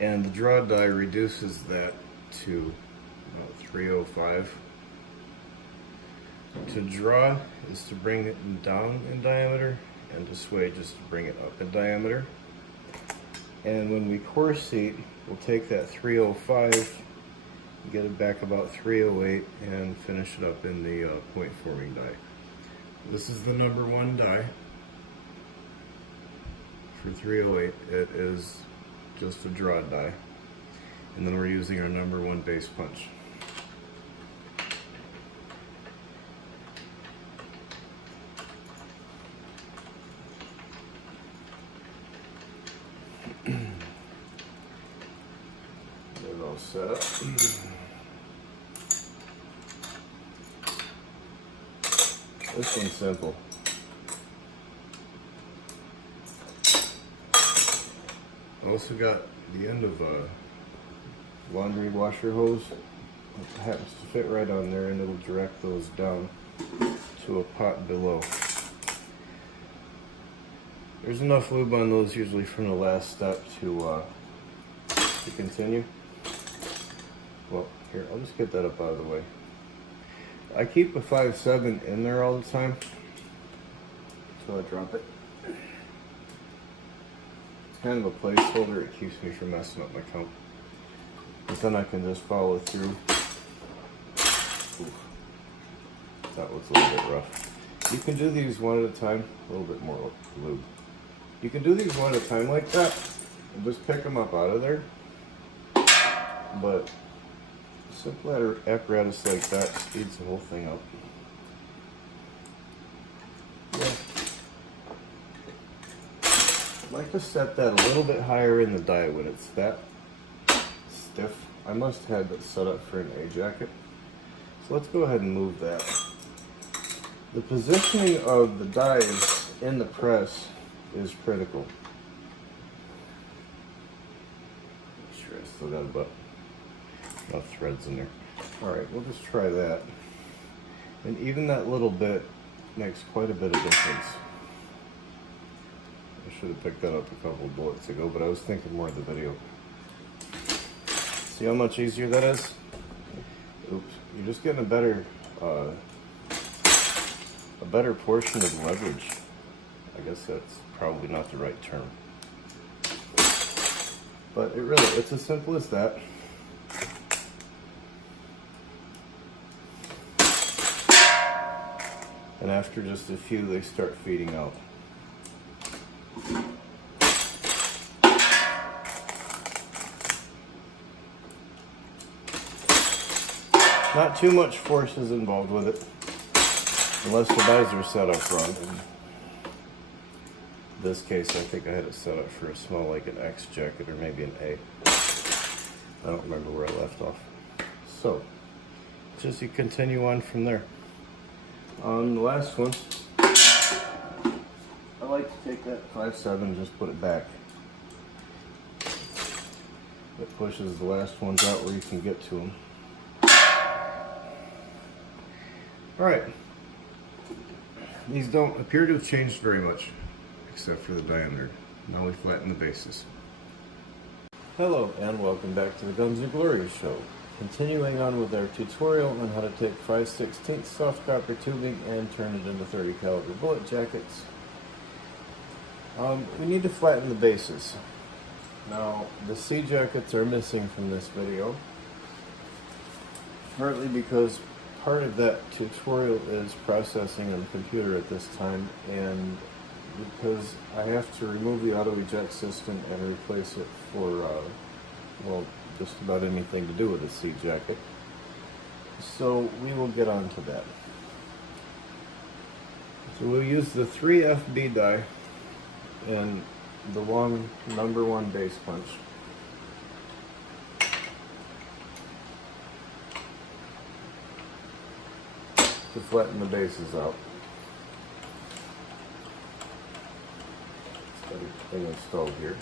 And the draw die reduces that to about 305. To draw is to bring it down in diameter, and to sway just to bring it up in diameter. And when we core seat, we'll take that 305, get it back about 308, and finish it up in the point forming die. This is the number 1 die for 308. It is just a draw die. And then we're using our number 1 base punch. Get it all set up. This one's simple. I also got the end of a laundry washer hose. It happens to fit right on there, and it'll direct those down to a pot below. There's enough lube on those usually from the last step to continue. Well, here, I'll just get that up out of the way. I keep a 5.7 in there all the time, so I drop it. It's kind of a placeholder. It keeps me from messing up my count. But then I can just follow through. Oof. That was a little bit rough. You can do these one at a time. A little bit more lube. You can do these one at a time like that, and just pick them up out of there. But a simple apparatus like that speeds the whole thing up. Yeah. I'd like to set that a little bit higher in the die when it's that stiff. I must have it set up for an A jacket. So let's go ahead and move that. The positioning of the dies in the press is critical. Make sure I still got about enough threads in there. Alright, we'll just try that. And even that little bit makes quite a bit of difference. I should have picked that up a couple of bullets ago, but I was thinking more of the video. See how much easier that is? Oops. You're just getting a better portion of leverage. I guess that's probably not the right term. But it's as simple as that. And after just a few, they start feeding out. Not too much force is involved with it, unless the dies are set up wrong. In this case, I think I had it set up for a small, like an X jacket or maybe an A. I don't remember where I left off. So, just you continue on from there. On the last one, I like to take that 5.7 and just put it back. It pushes the last ones out where you can get to them. Alright, these don't appear to have changed very much, except for the diameter. Now we flatten the bases. Hello and welcome back to the Guns N' Glory Show. Continuing on with our tutorial on how to take 5/16 soft copper tubing and turn it into 30 caliber bullet jackets. We need to flatten the bases. Now, the C jackets are missing from this video, partly because part of that tutorial is processing on the computer at this time, and because I have to remove the auto eject system and replace it for, well, just about anything to do with the seat jacket. So we will get on to that. So we'll use the 3FB die and the long #1 base punch. To flatten the bases out. Let's get everything installed here.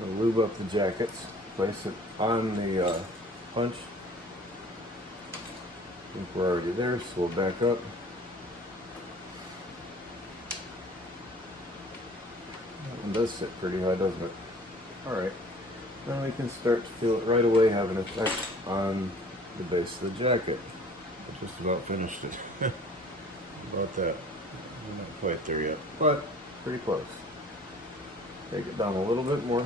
We'll lube up the jackets, place it on the punch. I think we're already there, so we'll back up. That one does sit pretty high, doesn't it? Alright, then we can start to feel it right away have an effect on the base of the jacket. I just about finished it. About that. We're not quite there yet, but pretty close. Take it down a little bit more.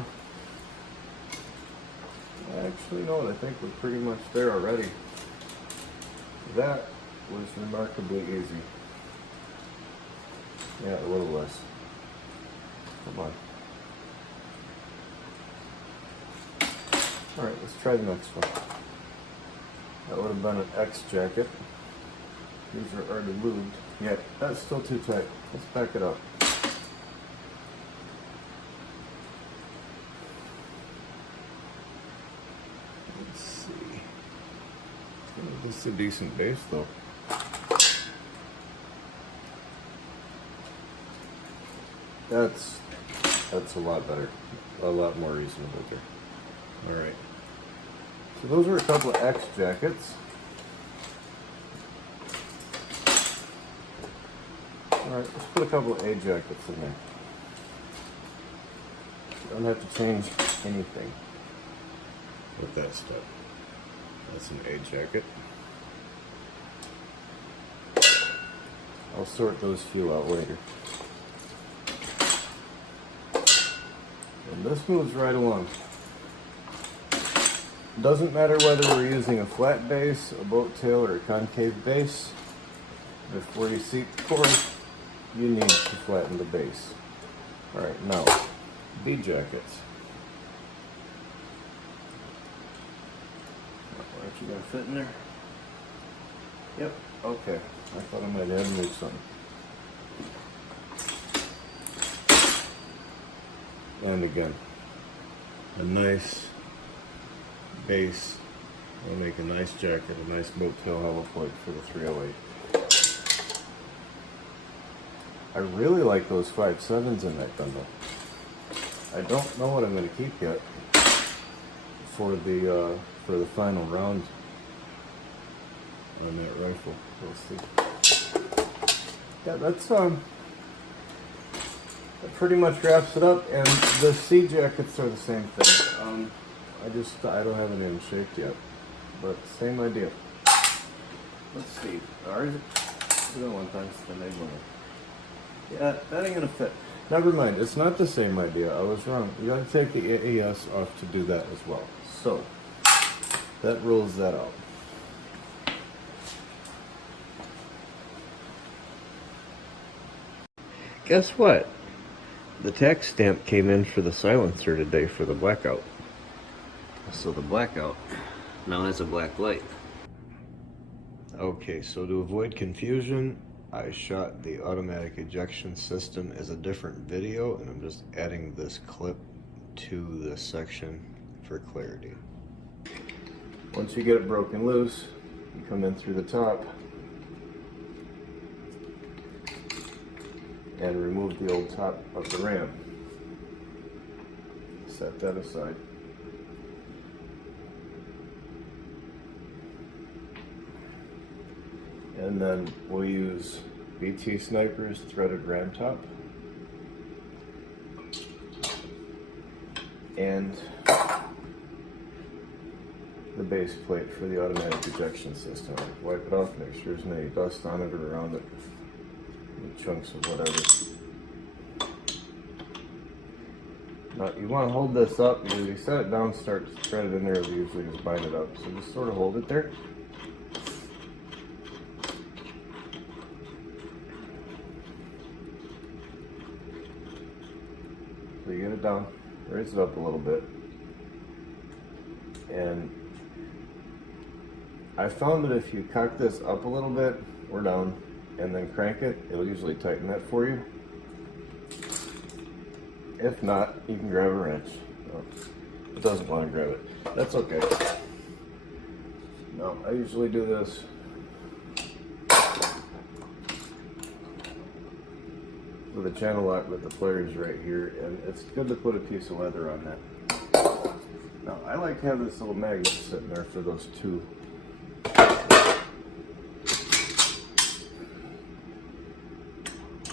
Actually, no, I think we're pretty much there already. That was remarkably easy. Yeah, a little less. Come on. Alright, let's try the next one. That would have been an X jacket. These are already lubed. Yeah, that's still too tight. Let's back it up. Let's see. This is a decent base though. That's a lot better. A lot more reasonable there. Alright. So those are a couple of X jackets. Alright, let's put a couple of A jackets in there. Don't have to change anything with that stuff. That's an A jacket. I'll sort those few out later. And this moves right along. Doesn't matter whether we're using a flat base, a boat tail, or a concave base. Before you seat the core, you need to flatten the base. Alright, now, B jackets. Aren't you going to fit in there? Yep, okay. I thought I might have to move something. And again, a nice base will make a nice jacket, a nice boat tail hollow point for the 308. I really like those 5.7s in that gun though. I don't know what I'm going to keep yet for the final round on that rifle. We'll see. Yeah, that's that pretty much wraps it up, and the C jackets are the same thing. I don't have it in shape yet, but same idea. Let's see. Ours, we got one times the big one. Yeah, that ain't gonna fit. Never mind, it's not the same idea. I was wrong. You gotta take the AES off to do that as well. So, that rules that out. Guess what? The tax stamp came in for the silencer today for the blackout. So the blackout now has a black light. Okay, so to avoid confusion, I shot the automatic ejection system as a different video, and I'm just adding this clip to this section for clarity. Once you get it broken loose, you come in through the top and remove the old top of the ram. Set that aside. And then we'll use BT Sniper's threaded ram top. And the base plate for the automatic ejection system. Wipe it off, make sure there's any dust on it or around it, any chunks of whatever. Now you want to hold this up because if you set it down, start to thread it in there, we usually just bind it up. So just sort of hold it there. So you get it down, raise it up a little bit. And I found that if you cock this up a little bit or down and then crank it, it'll usually tighten that for you. If not, you can grab a wrench. No, it doesn't want to grab it. That's okay. No, I usually do this. With a channel lock with the pliers right here, and it's good to put a piece of leather on that. Now, I like to have this little magnet sitting there for those two.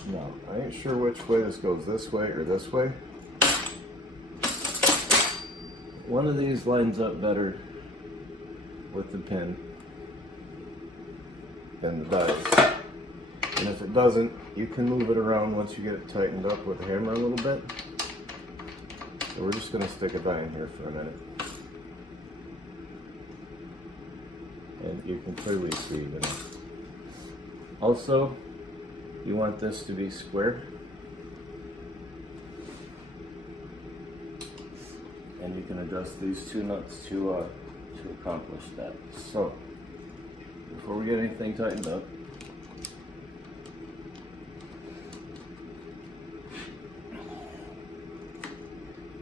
Now, I ain't sure which way this goes, this way or this way. One of these lines up better with the pin than the dies. And if it doesn't, you can move it around once you get it tightened up with a hammer a little bit. So we're just going to stick a die in here for a minute. And you can clearly see that. Also, you want this to be square. And you can adjust these two nuts to accomplish that. So, before we get anything tightened up,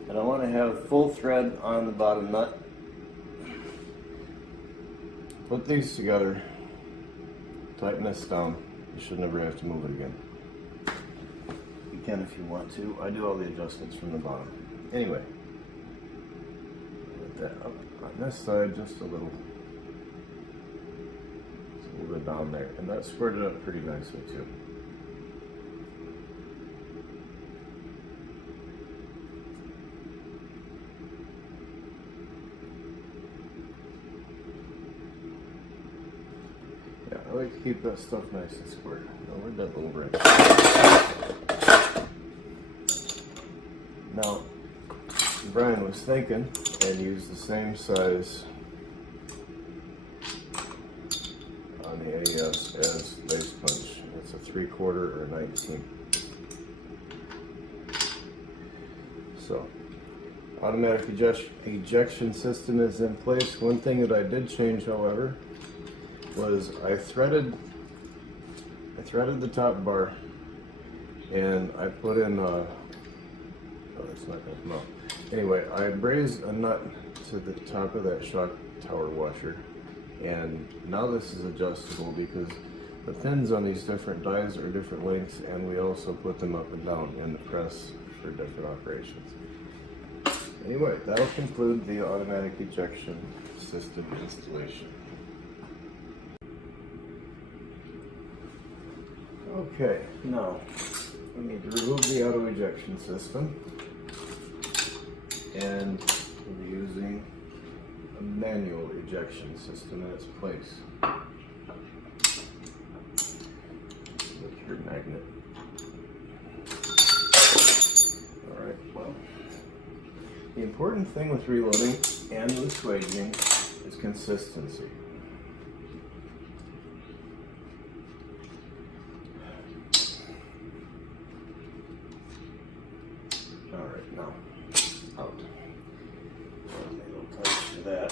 and I want to have full thread on the bottom nut. Put these together, tighten this down. You should never have to move it again. You can if you want to. I do all the adjustments from the bottom. Anyway, put that up on this side just a little. Just a little bit down there. And that squared it up pretty nicely too. I like to keep that stuff nice and square. Now, where'd that little wrench? Now, Brian was thinking and used the same size on the AES as Base Punch. It's a 3/4 or a 19. So, automatic ejection system is in place. One thing that I did change, however, was I threaded the top bar, and I put in oh, that's not gonna come out. Anyway, I brazed a nut to the top of that shock tower washer, and now this is adjustable because the pins on these different dies are different lengths, and we also put them up and down in the press for different operations. Anyway, that'll conclude the automatic ejection system installation. Okay, now we need to remove the auto ejection system, and we'll be using a manual ejection system in its place. Look your magnet. Alright, well, the important thing with reloading and with swaging is consistency. Alright, now, out. A little touch to that.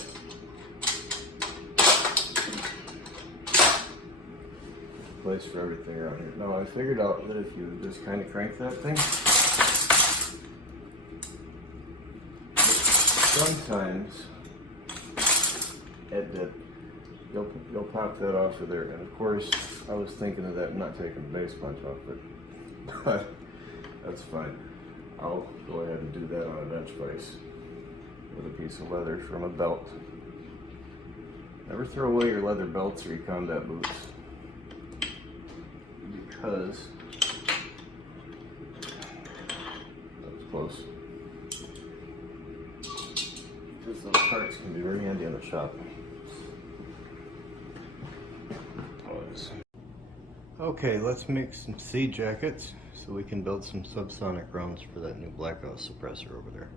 Place for everything around here. Now, I figured out that if you just kind of crank that thing, sometimes you'll pop that off of there. And of course, I was thinking of that, not taking the base punch off, but that's fine. I'll go ahead and do that on a bench vise with a piece of leather from a belt. Never throw away your leather belts or your combat boots, because that was close. These little parts can be very handy in the shop. Okay, let's make some C jackets so we can build some subsonic rounds for that new blackout suppressor over there.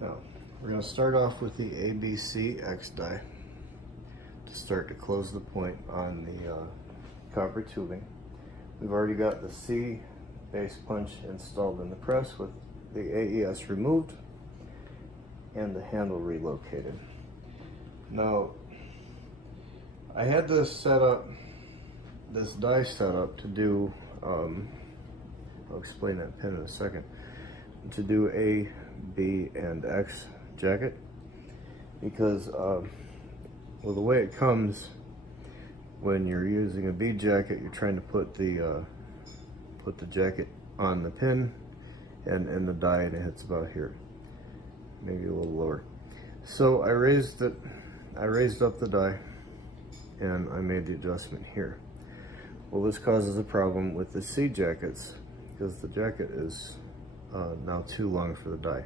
Now, we're going to start off with the ABC X die to start to close the point on the copper tubing. We've already got the C base punch installed in the press with the AES removed and the handle relocated. Now, I had this set up, this die set up to do, I'll explain that pin in a second, to do A, B, and X jacket, because well, the way it comes when you're using a B jacket, you're trying to put the jacket on the pin and the die, and it hits about here, maybe a little lower. So I raised up the die and I made the adjustment here. Well, this causes a problem with the C jackets because the jacket is now too long for the die.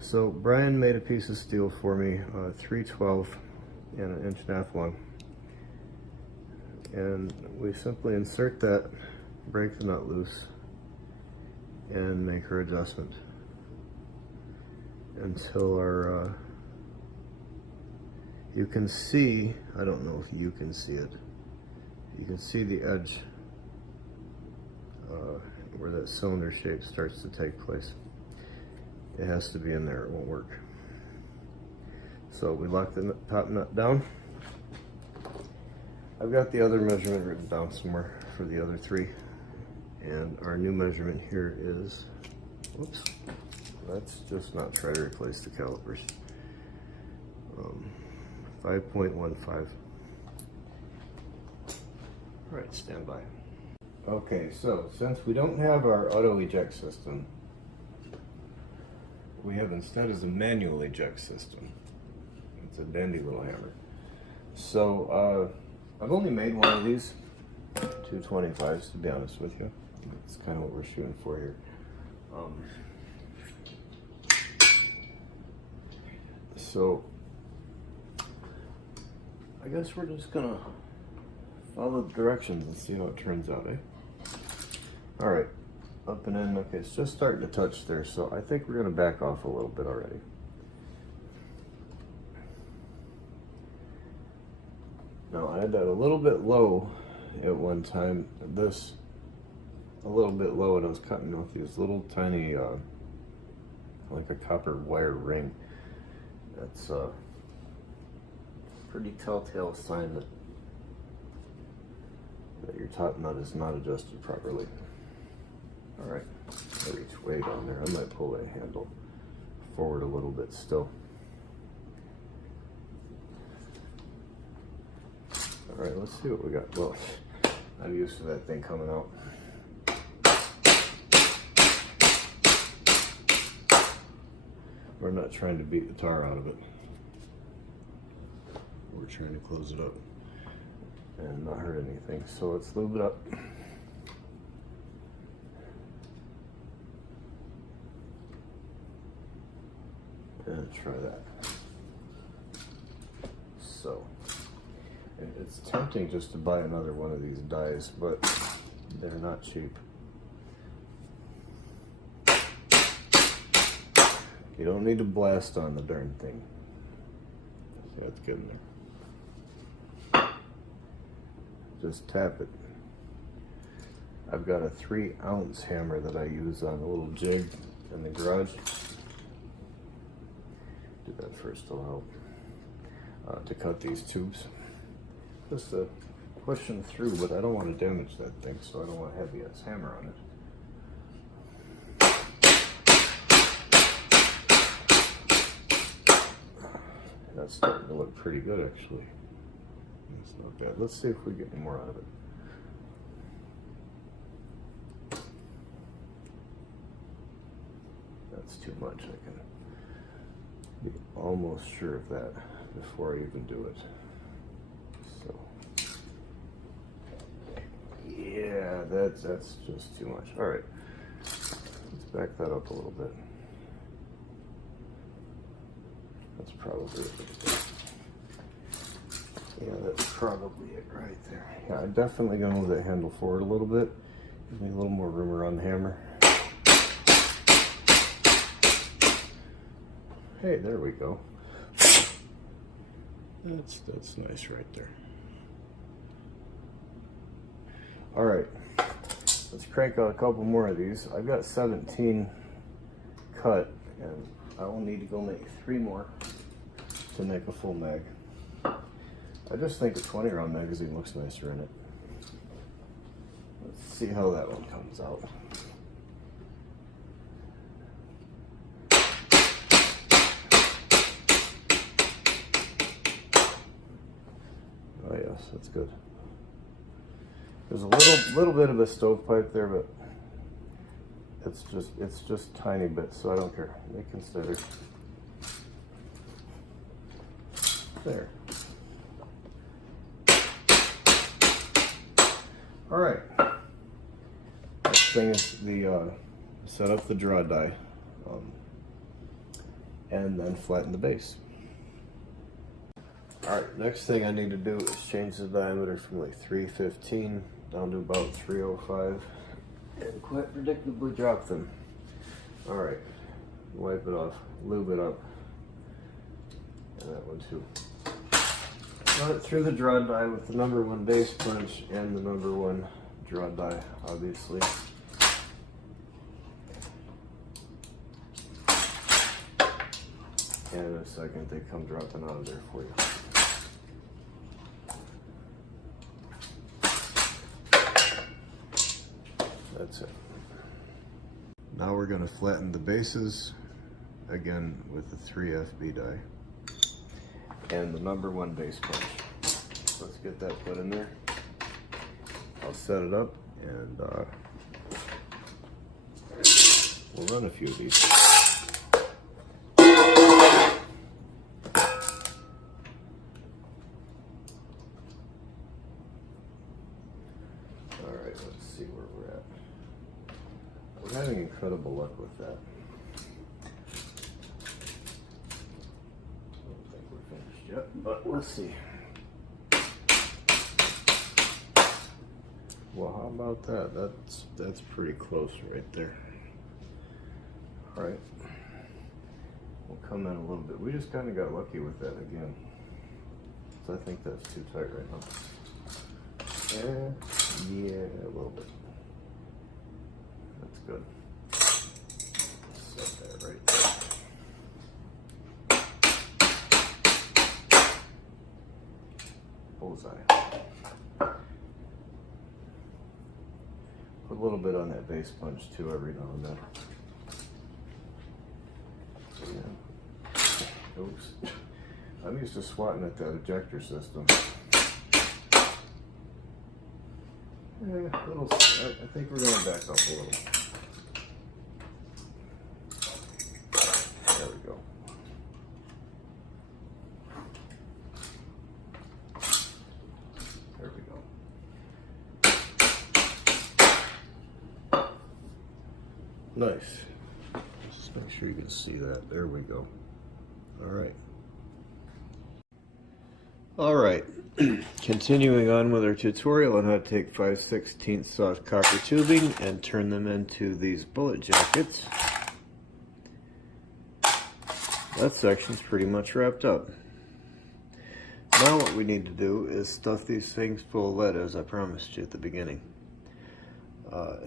So Brian made a piece of steel for me, 3/12 and 1.5 inch long. And we simply insert that, break the nut loose, and make our adjustment until our, you can see, I don't know if you can see it, you can see the edge where that cylinder shape starts to take place. It has to be in there, it won't work. So we lock the top nut down. I've got the other measurement written down somewhere for the other three. And our new measurement here is, whoops, let's just not try to replace the calipers. 5.15. All right, stand by. Okay, so since we don't have our auto eject system, we have instead is a manual eject system. It's a dandy little hammer. So I've only made one of these 225s, to be honest with you. That's kind of what we're shooting for here. So I guess we're just gonna follow the directions and see how it turns out, eh? All right, up and in. Okay, it's just starting to touch there, so I think we're gonna back off a little bit already. Now I had that a little bit low at one time. This a little bit low, and I was cutting off these little tiny, like a copper wire ring. That's a pretty telltale sign that your top nut is not adjusted properly. All right, I reach way down there. I might pull that handle forward a little bit still. All right, let's see what we got. Well, I'm used to that thing coming out. We're not trying to beat the tar out of it. We're trying to close it up and not hurt anything. So let's lube it up. And try that. So, and it's tempting just to buy another one of these dies, but they're not cheap. You don't need to blast on the darn thing. So that's good in there. Just tap it. I've got a 3-ounce hammer that I use on a little jig in the garage. Do that first, it'll help. To cut these tubes. Just to push them through, but I don't want to damage that thing, so I don't want a heavy ass hammer on it. That's starting to look pretty good, actually. It's not bad. Let's see if we get any more out of it. That's too much. I can be almost sure of that before I even do it. So, yeah, that's just too much. All right, let's back that up a little bit. That's probably it. Yeah, that's probably it right there. Yeah, I'm definitely gonna move that handle forward a little bit. Give me a little more room around the hammer. Hey, there we go. That's nice right there. All right, let's crank out a couple more of these. I've got 17 cut, and I will need to go make 3 more to make a full mag. I just think a 20 round magazine looks nicer in it. Let's see how that one comes out. Oh yes, that's good. There's a little bit of a stovepipe there, but it's just tiny bits, so I don't care. They can stay there. There. All right. Next thing is the set up the draw die, and then flatten the base. All right. Next thing I need to do is change the diameter from like 315 down to about 305, and quite predictably drop them. All right. Wipe it off. Lube it up. And that one too. Run it through the draw die with the number 1 base punch and the number 1 draw die, obviously. And in a second, they come dropping out of there for you. That's it. Now we're going to flatten the bases, again with the 3FB die. And the number 1 base punch. Let's get that put in there. I'll set it up and we'll run a few of these. Alright, let's see where we're at. We're having incredible luck with that. Yep, but let's see. Well, how about that? That's pretty close right there. All right, we'll come in a little bit. We just kind of got lucky with that again. So I think that's too tight right now. Yeah, a little bit. That's good. Set that right there. Bullseye. Put a little bit on that base punch too every now and then. Yeah. Oops. I'm used to swatting at that ejector system. I think we're going to back up a little. There we go. There we go. Nice. Just make sure you can see that. There we go. All right. All right. Continuing on with our tutorial on how to take 5/16 soft copper tubing and turn them into these bullet jackets. That section's pretty much wrapped up. Now what we need to do is stuff these things full of lead, as I promised you at the beginning.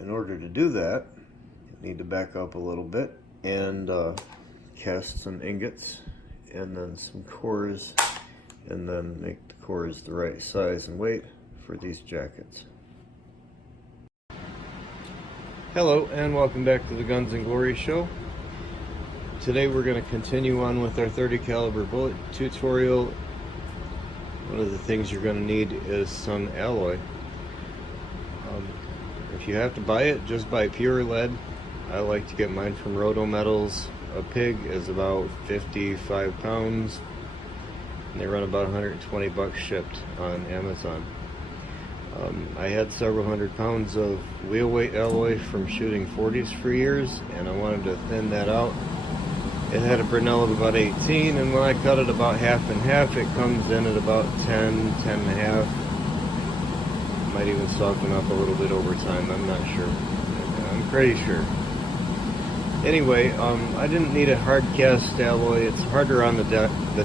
In order to do that, you need to back up a little bit and cast some ingots and then some cores, and then make the cores the right size and weight for these jackets. Hello and welcome back to the Guns and Glory Show. Today we're going to continue on with our 30 caliber bullet tutorial. One of the things you're going to need is some alloy. If you have to buy it, just buy pure lead. I like to get mine from Roto Metals. A pig is about 55 pounds. And they run about 120 bucks shipped on Amazon. I had several hundred pounds of wheel weight alloy from shooting 40s for years, and I wanted to thin that out. It had a Brinell of about 18, and when I cut it about half and half, it comes in at about 10, 10 and a half. Might even soften up a little bit over time, I'm not sure. I'm pretty sure. Anyway, I didn't need a hard cast alloy. It's harder on the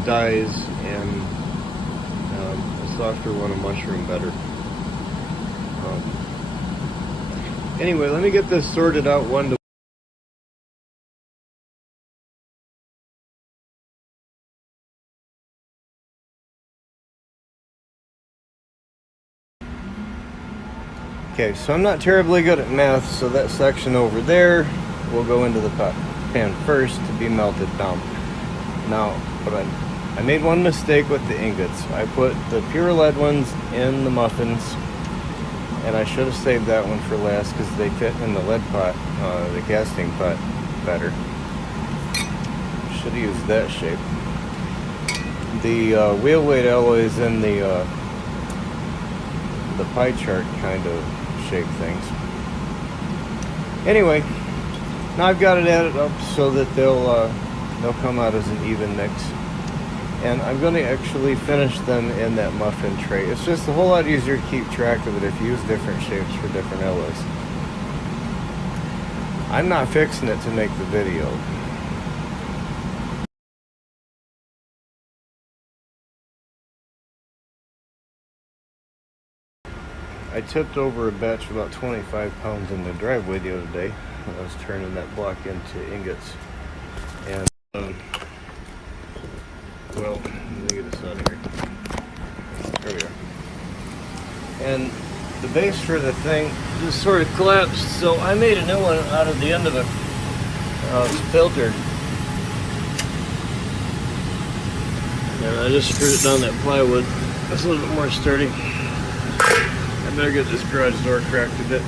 dies, and a softer one will mushroom better. Anyway, let me get this sorted out one to Okay, so I'm not terribly good at math, so that section over there will go into the pan first to be melted down. Now, I made one mistake with the ingots. I put the pure lead ones in the muffins, and I should have saved that one for last because they fit in the lead pot, the casting pot, better. Should have used that shape. The wheel weight alloys in the pie chart kind of shape things. Anyway, now I've got it added up so that they'll come out as an even mix, and I'm going to actually finish them in that muffin tray. It's just a whole lot easier to keep track of it if you use different shapes for different alloys. I'm not fixing it to make the video. I tipped over a batch of about 25 pounds in the driveway the other day when I was turning that block into ingots. And, well, let me get this out of here. There we are. And the base for the thing just sort of collapsed, so I made a new one out of the end of it. Filter. And I just screwed it down that plywood. It's a little bit more sturdy. I better get this garage door cracked a bit.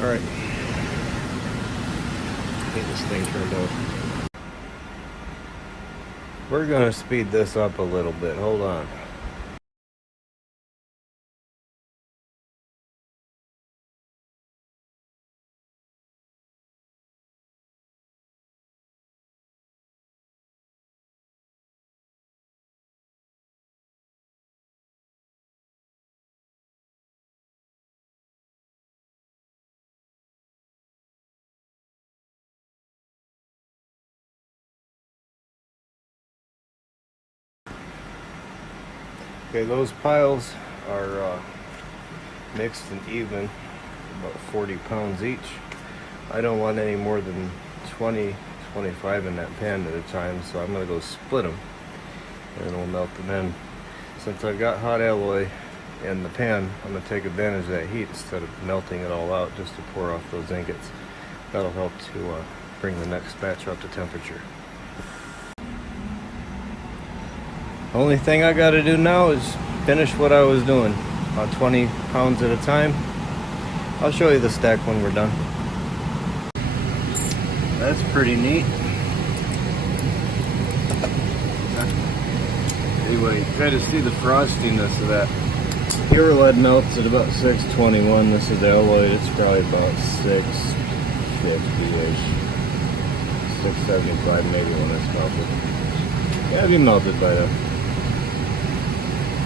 Alright. Get this thing turned off. We're gonna speed this up a little bit. Hold on. Okay, those piles are mixed and even, about 40 pounds each. I don't want any more than 20, 25 in that pan at a time, so I'm going to go split them and then we'll melt them in. Since I've got hot alloy in the pan, I'm going to take advantage of that heat instead of melting it all out just to pour off those ingots. That'll help to bring the next batch up to temperature. Only thing I got to do now is finish what I was doing, about 20 pounds at a time. I'll show you the stack when we're done. That's pretty neat. Anyway, try to see the frostiness of that. Pure lead melts at about 621. This is alloy. It's probably about 650-ish. 675 maybe when it's melted. Yeah, it'll be melted by then.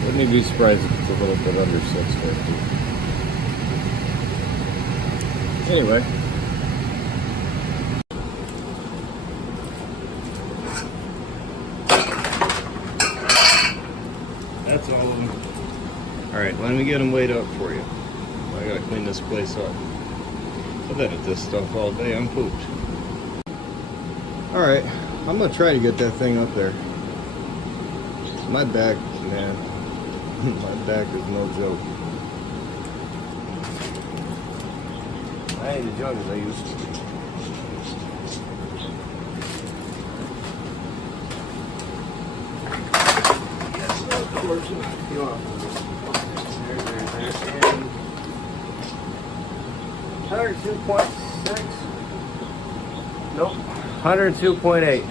Wouldn't be surprised if it's a little bit under 650. Anyway. That's all of them. Alright, let me get them weighed up for you. I gotta clean this place up. I've edit this stuff all day, I'm pooped. Alright, I'm gonna try to get that thing up there. My back, man. My back is no joke. I ain't as young as I used to be. Yes, of course. You are. There. 102.6. Nope. 102.8.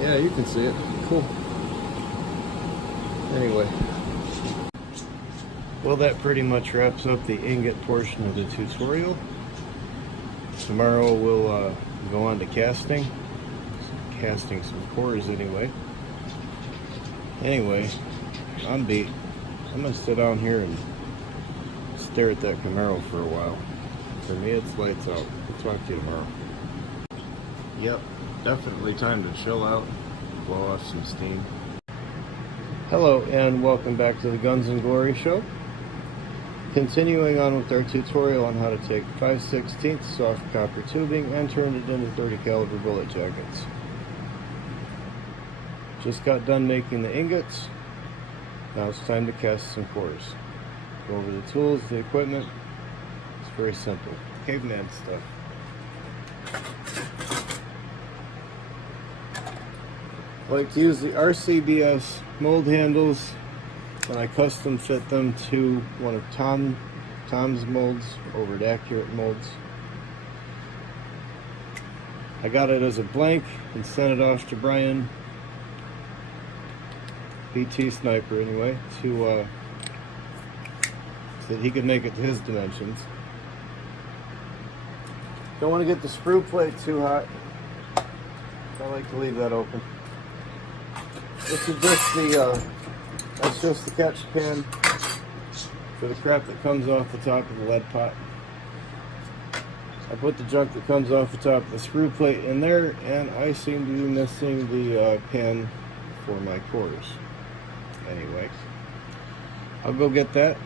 Yeah, you can see it. Cool. Anyway, well, that pretty much wraps up the ingot portion of the tutorial. Tomorrow we'll go on to casting some cores anyway. Anyway, I'm beat. I'm gonna sit down here and stare at that Camaro for a while. For me, it's lights out. We'll talk to you tomorrow. Yep, definitely time to chill out, blow off some steam. Hello and welcome back to the Guns and Glory Show. Continuing on with our tutorial on how to take 5/16 soft copper tubing and turn it into 30 caliber bullet jackets. Just got done making the ingots. Now it's time to cast some cores. Go over the tools, the equipment. It's very simple. Caveman stuff. I like to use the RCBS mold handles, and I custom fit them to one of Tom's molds over at Accurate Molds. I got it as a blank and sent it off to Brian, BT Sniper anyway, so that he could make it to his dimensions. Don't want to get the sprue plate too hot. I like to leave that open. This is just the that's just the catch pan for the crap that comes off the top of the lead pot. I put the junk that comes off the top of the sprue plate in there, and I seem to be missing the pan for my cores. Anyway, I'll go get that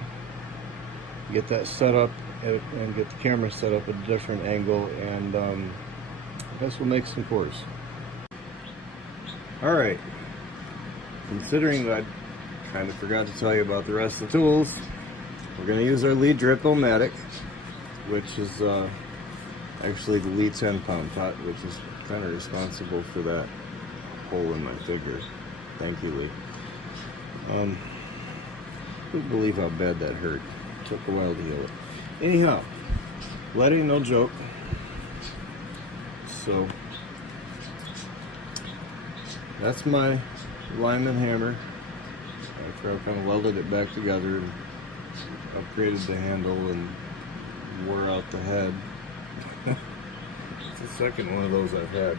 set up, and get the camera set up at a different angle, and I guess we'll make some cores. Alright, considering that I kind of forgot to tell you about the rest of the tools, we're going to use our Lee Drip-O-Matic, which is actually the Lee 10-pound pot, which is kind of responsible for that hole in my figure. Thank you, Lee. Couldn't believe how bad that hurt. Took a while to heal it. Anyhow, leading, no joke. So that's my Lyman hammer. After I kind of welded it back together and upgraded the handle and wore out the head. It's the second one of those I've had.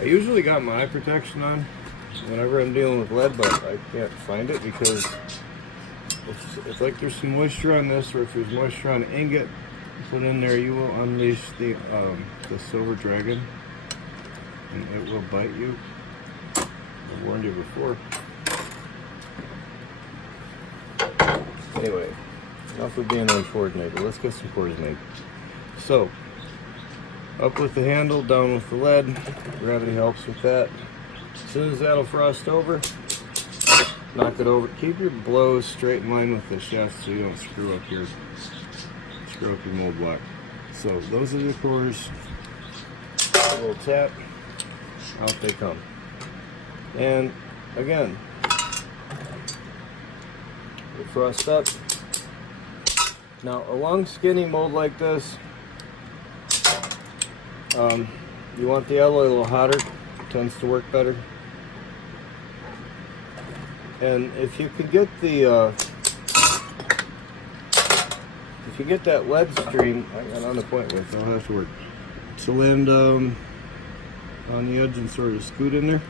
I usually got my eye protection on whenever I'm dealing with lead, but I can't find it because it's like there's some moisture on this, or if there's moisture on the ingot put in there, you will unleash the silver dragon, and it will bite you. I warned you before. Anyway, enough of being uncoordinated. Let's get some cores made. So, up with the handle, down with the lead. Gravity helps with that. As soon as that'll frost over, knock it over. Keep your blows straight in line with the shaft so you don't screw up your mold block. So those are the cores. A little tap, out they come. And again, we frost up. Now a long skinny mold like this, you want the alloy a little hotter, tends to work better. And if you could get the if you get that lead stream, I got on the point with, I'll have to work to land on the edge and sort of scoot in there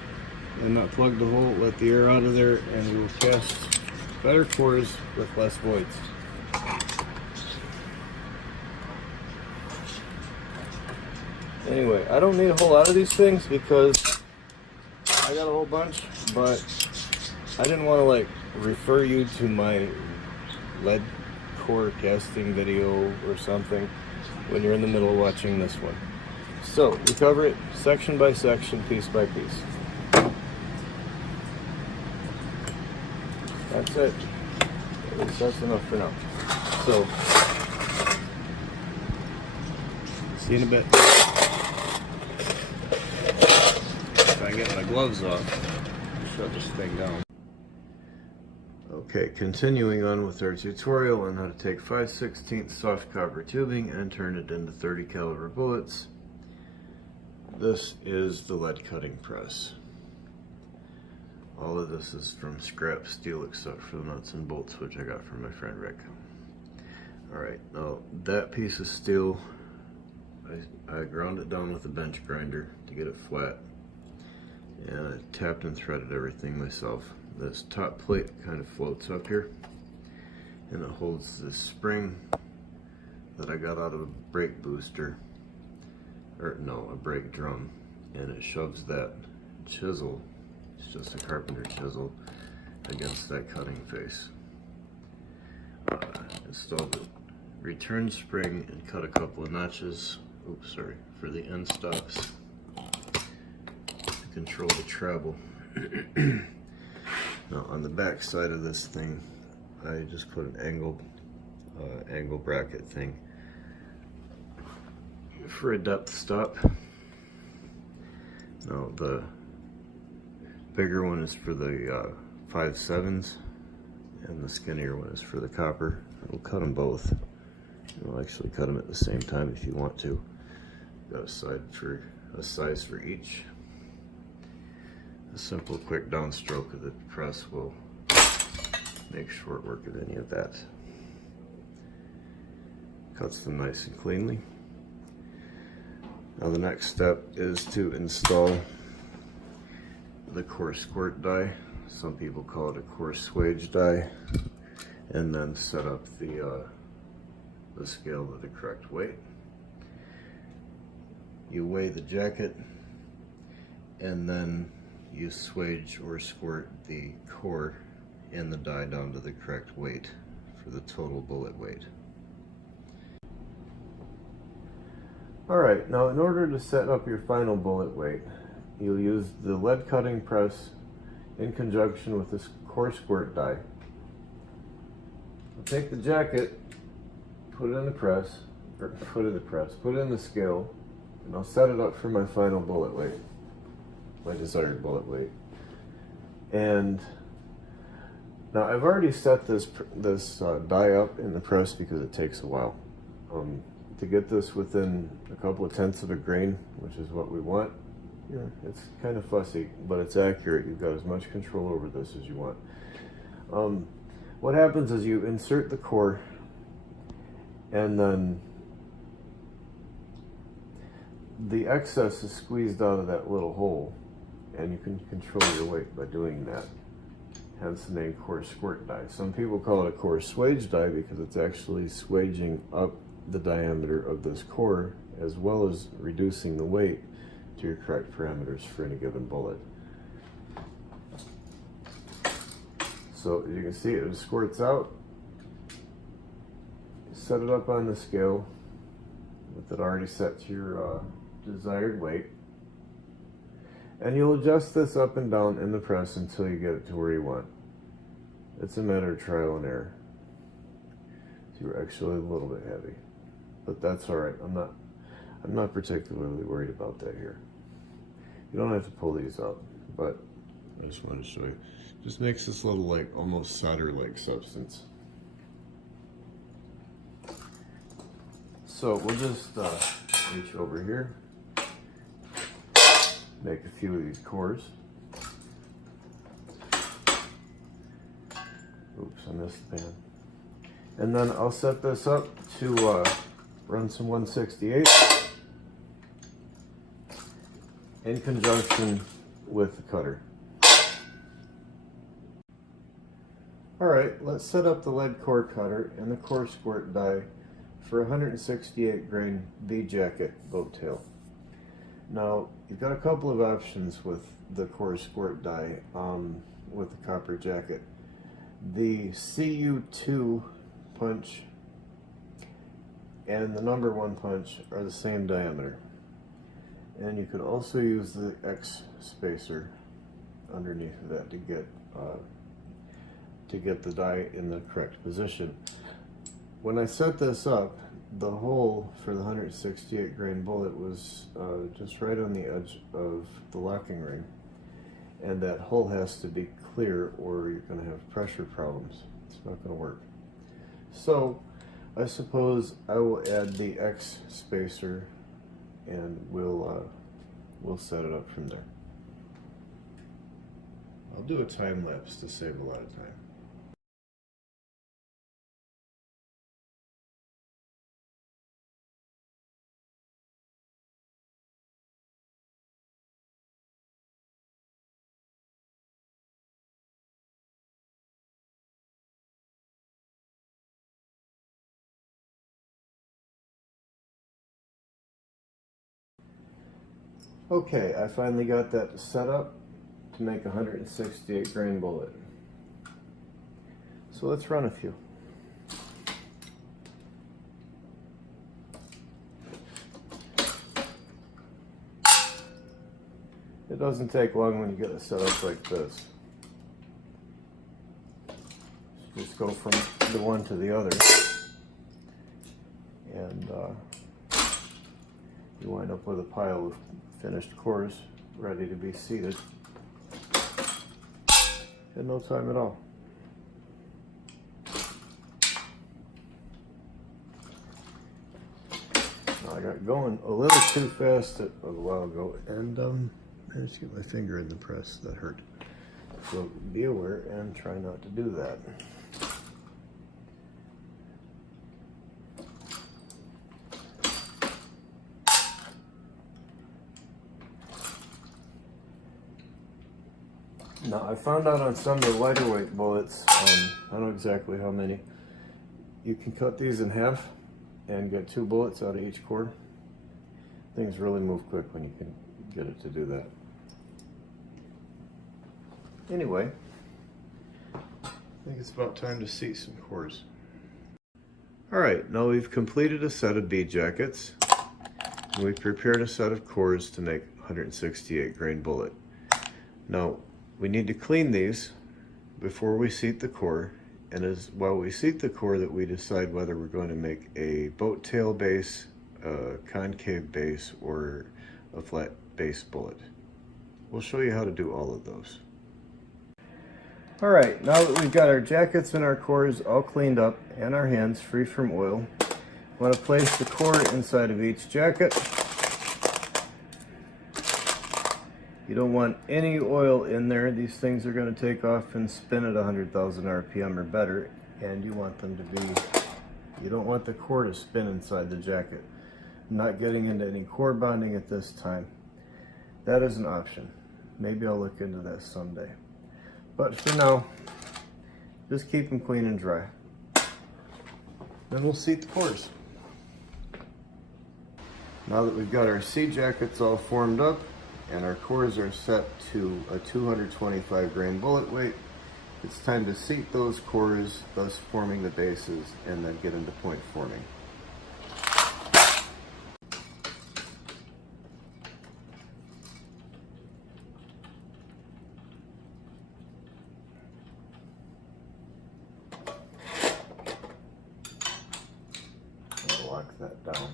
and not plug the hole, let the air out of there, and we will cast better cores with less voids. Anyway, I don't need a whole lot of these things because I got a whole bunch, but I didn't want to like refer you to my lead core casting video or something when you're in the middle of watching this one. So we cover it section by section, piece by piece. That's it. At least that's enough for now. So, see you in a bit. If I get my gloves off, shut this thing down. Okay, continuing on with our tutorial on how to take 5/16 soft copper tubing and turn it into 30 caliber bullets. This is the lead cutting press. All of this is from scrap steel except for the nuts and bolts, which I got from my friend Rick. Alright, now that piece of steel, I ground it down with a bench grinder to get it flat. And I tapped and threaded everything myself. This top plate kind of floats up here, and it holds this spring that I got out of a brake booster, or no, a brake drum, and it shoves that chisel, it's just a carpenter chisel, against that cutting face. Installed the return spring and cut a couple of notches, oops, sorry, for the end stops to control the travel. Now on the back side of this thing, I just put an angle bracket thing for a depth stop. Now the bigger one is for the 5/7s, and the skinnier one is for the copper. We'll cut them both. We'll actually cut them at the same time if you want to. Got a size for each. A simple quick downstroke of the press will make short work of any of that. Cuts them nice and cleanly. Now the next step is to install the core squirt die. Some people call it a core swage die. And then set up the scale to the correct weight. You weigh the jacket, and then you swage or squirt the core and the die down to the correct weight for the total bullet weight. Alright, now in order to set up your final bullet weight, you'll use the lead cutting press in conjunction with this core squirt die. Take the jacket, put it in the press, put it in the scale, and I'll set it up for my final bullet weight, my desired bullet weight. And now I've already set this die up in the press because it takes a while. To get this within a couple of tenths of a grain, which is what we want, yeah, it's kind of fussy, but it's accurate. You've got as much control over this as you want. What happens is you insert the core, and then the excess is squeezed out of that little hole, and you can control your weight by doing that. Hence the name core squirt die. Some people call it a core swage die because it's actually swaging up the diameter of this core as well as reducing the weight to your correct parameters for any given bullet. So as you can see, it squirts out. Set it up on the scale with it already set to your desired weight. And you'll adjust this up and down in the press until you get it to where you want. It's a matter of trial and error. So you're actually a little bit heavy, but that's all right. I'm not particularly worried about that here. You don't have to pull these up, but I just wanted to show you. Just makes this little like almost solder-like substance. So we'll just reach over here, make a few of these cores. Oops, I missed the pan. And then I'll set this up to run some 168 in conjunction with the cutter. Alright, let's set up the lead core cutter and the core squirt die for 168 grain V-jacket boat tail. Now, you've got a couple of options with the core squirt die with the copper jacket. The CU2 punch and the number 1 punch are the same diameter. And you could also use the X spacer underneath of that to get the die in the correct position. When I set this up, the hole for the 168 grain bullet was just right on the edge of the locking ring, and that hole has to be clear or you're going to have pressure problems. It's not going to work. So I suppose I will add the X spacer and we'll set it up from there. I'll do a time lapse to save a lot of time. Okay, I finally got that set up to make a 168 grain bullet. So let's run a few. It doesn't take long when you get it set up like this. Just go from the one to the other, and you wind up with a pile of finished cores ready to be seated in no time at all. Now, I got going a little too fast a while ago, and I just get my finger in the press. That hurt. So be aware and try not to do that. Now, I found out on some of the lighter weight bullets, I don't know exactly how many, you can cut these in half and get 2 bullets out of each core. Things really move quick when you can get it to do that. Anyway, I think it's about time to seat some cores. Alright, now we've completed a set of bead jackets, and we've prepared a set of cores to make 168 grain bullet. Now, we need to clean these before we seat the core, and as while we seat the core that we decide whether we're going to make a boat tail base, a concave base, or a flat base bullet. We'll show you how to do all of those. Alright, now that we've got our jackets and our cores all cleaned up and our hands free from oil, we want to place the core inside of each jacket. You don't want any oil in there. These things are going to take off and spin at 100,000 RPM or better, and you want them to be, you don't want the core to spin inside the jacket. I'm not getting into any core bonding at this time. That is an option. Maybe I'll look into that someday. But for now, just keep them clean and dry. Then we'll seat the cores. Now that we've got our seat jackets all formed up, and our cores are set to a 225 grain bullet weight, it's time to seat those cores, thus forming the bases, and then get into point forming. I'll lock that down.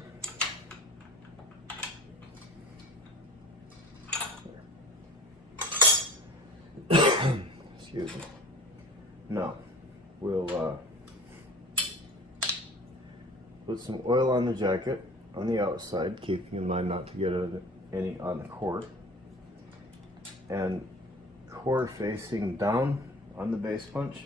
Excuse me. Now, we'll put some oil on the jacket on the outside, keeping in mind not to get any on the core. And core facing down on the base punch.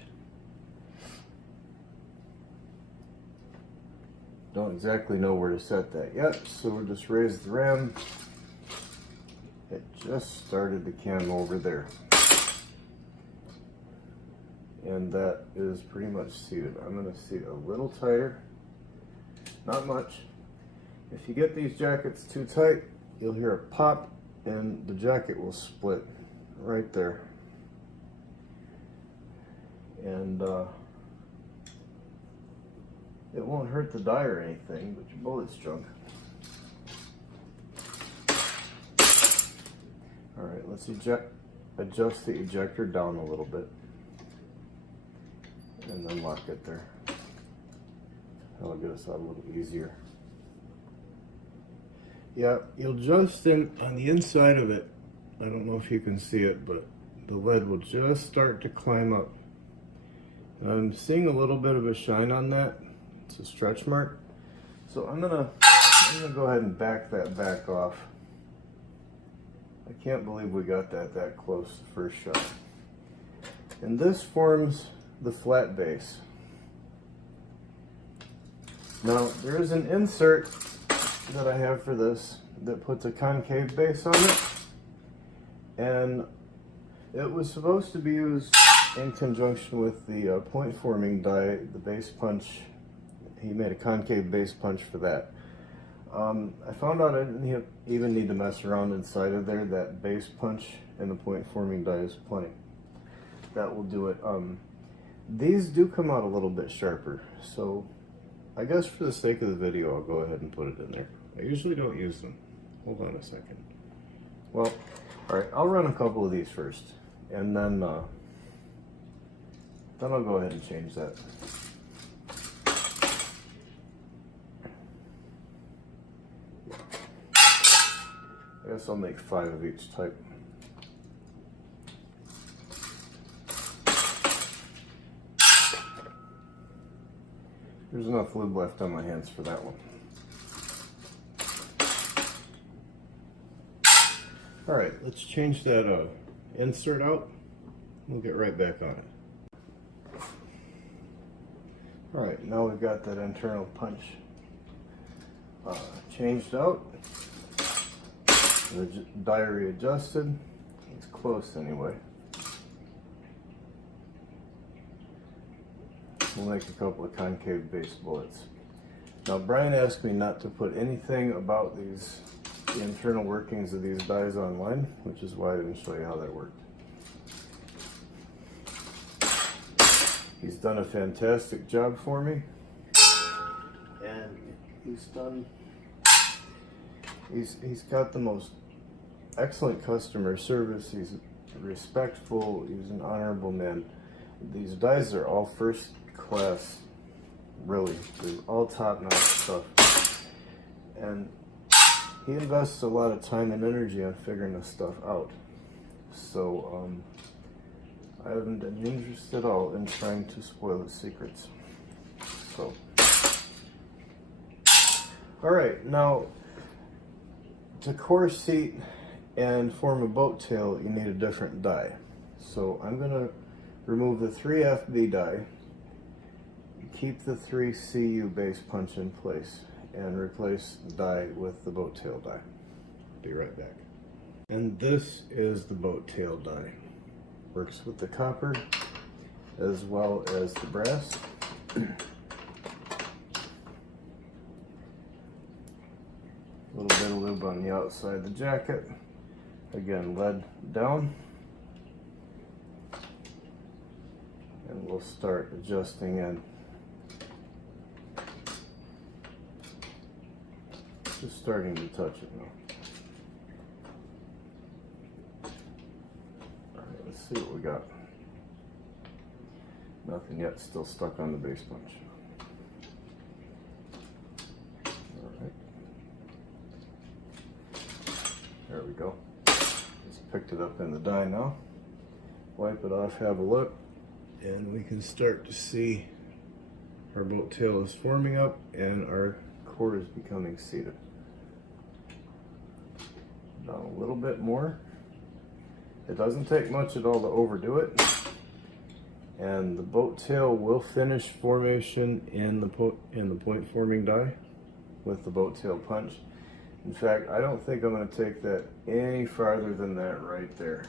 Don't exactly know where to set that yet, so we'll just raise the ram. It just started to cam over there. And that is pretty much seated. I'm going to seat a little tighter, not much. If you get these jackets too tight, you'll hear a pop and the jacket will split right there. And it won't hurt the die or anything, but your bullet's junk. Alright, let's adjust the ejector down a little bit. And then lock it there. That'll get us out a little easier. Yeah, you'll just on the inside of it, I don't know if you can see it, but the lead will just start to climb up. And I'm seeing a little bit of a shine on that. It's a stretch mark. So I'm gonna go ahead and back that back off. I can't believe we got that close the first shot. And this forms the flat base. Now, there is an insert that I have for this that puts a concave base on it, and it was supposed to be used in conjunction with the point forming die, the base punch. He made a concave base punch for that. I found out I didn't even need to mess around inside of there. That base punch and the point forming die is plenty. That will do it. These do come out a little bit sharper, so I guess for the sake of the video, I'll go ahead and put it in there. I usually don't use them. Hold on a second. Well, alright, I'll run a couple of these first, and then I'll go ahead and change that. I guess I'll make 5 of each type. There's enough lube left on my hands for that one. Alright, let's change that insert out. We'll get right back on it. Alright, now we've got that internal punch changed out. The diary adjusted. It's close anyway. We'll make a couple of concave base bullets. Now Brian asked me not to put anything about the internal workings of these dies online, which is why I didn't show you how that worked. He's done a fantastic job for me, and he's got the most excellent customer service. He's respectful. He's an honorable man. These dies are all first class, really. They're all top-notch stuff, and he invests a lot of time and energy on figuring this stuff out. So I haven't been interested at all in trying to spoil his secrets. So, all right, now to core seat and form a boat tail, you need a different die. So I'm gonna remove the 3FB die, keep the 3CU base punch in place, and replace the die with the boat tail die. Be right back. And this is the boat tail die. Works with the copper as well as the brass. A little bit of lube on the outside of the jacket. Again, lead down. And we'll start adjusting in. Just starting to touch it now. Alright, let's see what we got. Nothing yet, still stuck on the base punch. Alright. There we go. Just picked it up in the die now. Wipe it off, have a look, and we can start to see our boat tail is forming up and our core is becoming seated. Down a little bit more. It doesn't take much at all to overdo it, and the boat tail will finish formation in the point forming die with the boat tail punch. In fact, I don't think I'm going to take that any farther than that right there.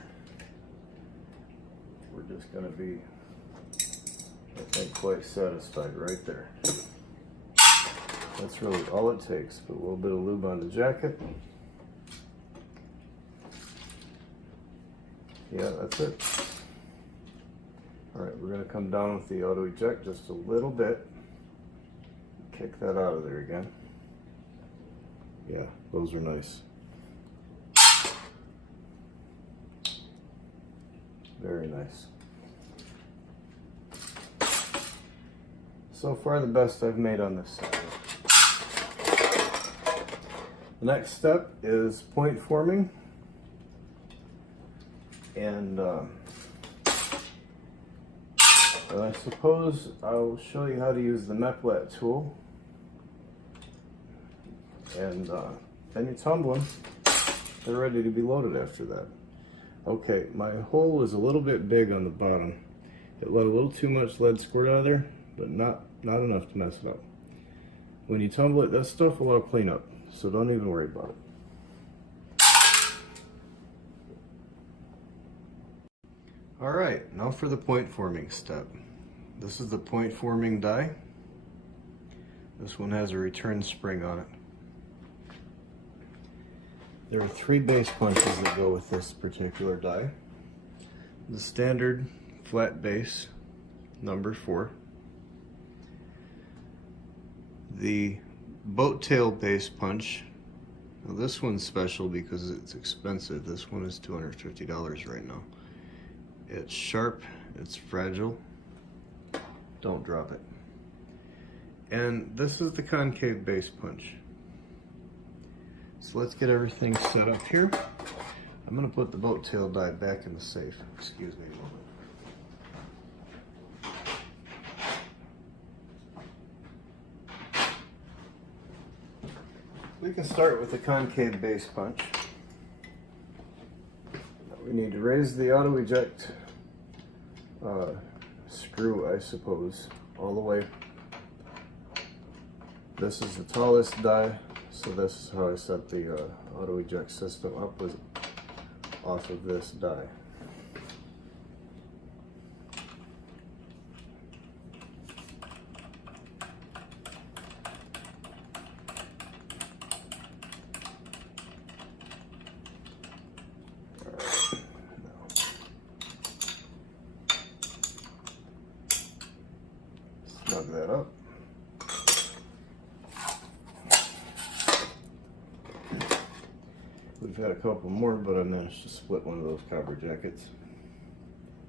We're just going to be, I think, quite satisfied right there. That's really all it takes. Put a little bit of lube on the jacket. Yeah, that's it. Alright, we're going to come down with the auto eject just a little bit. Kick that out of there again. Yeah, those are nice. Very nice. So far the best I've made on this side. The next step is point forming. And I suppose I'll show you how to use the Meplat tool. And then you tumble them. They're ready to be loaded after that. Okay, my hole was a little bit big on the bottom. It let a little too much lead squirt out of there, but not enough to mess it up. When you tumble it, that stuff will all clean up, so don't even worry about it. Alright, now for the point forming step. This is the point forming die. This one has a return spring on it. There are 3 base punches that go with this particular die. The standard flat base, number 4. The boat tail base punch. Now this one's special because it's expensive. This one is $250 right now. It's sharp, it's fragile. Don't drop it. And this is the concave base punch. So let's get everything set up here. I'm going to put the boat tail die back in the safe. Excuse me a moment. We can start with the concave base punch. We need to raise the auto eject screw, I suppose, all the way. This is the tallest die, so this is how I set the auto eject system up, was off of this die. Snug that up. We've had a couple more, but I managed to split one of those copper jackets.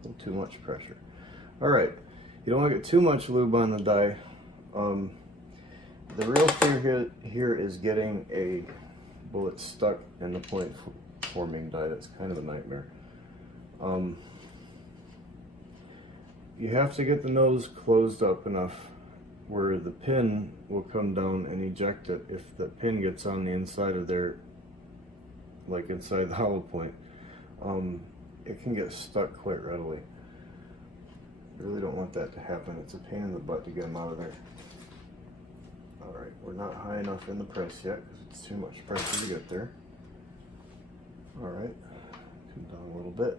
A little too much pressure. Alright, you don't want to get too much lube on the die. The real fear here is getting a bullet stuck in the point forming die. That's kind of a nightmare. You have to get the nose closed up enough where the pin will come down and eject it. If the pin gets on the inside of there, like inside the hollow point, it can get stuck quite readily. I really don't want that to happen. It's a pain in the butt to get them out of there. Alright, we're not high enough in the press yet because it's too much pressure to get there. Alright, come down a little bit.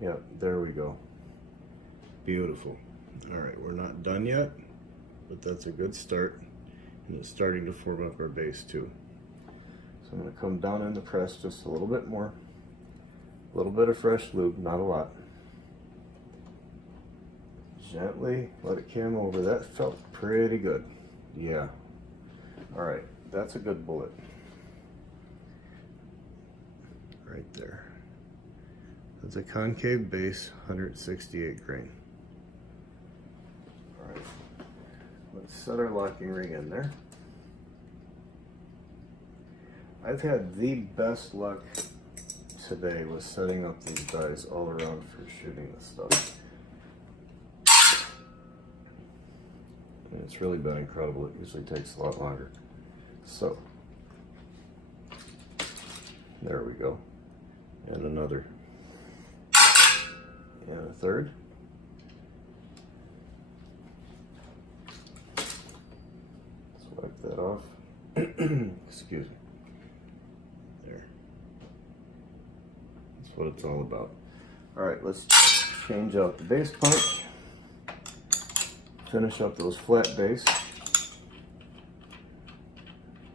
Yep, there we go. Beautiful. Alright, we're not done yet, but that's a good start. And it's starting to form up our base too. So I'm going to come down in the press just a little bit more. A little bit of fresh lube, not a lot. Gently let it cam over. That felt pretty good. Yeah. Alright, that's a good bullet. Right there. That's a concave base, 168 grain. Alright, let's set our locking ring in there. I've had the best luck today with setting up these dies all around for shooting this stuff. And it's really been incredible. It usually takes a lot longer. So, there we go. And another. And a third. Let's wipe that off. Excuse me. There. That's what it's all about. Alright, let's change out the base punch. Finish up those flat base.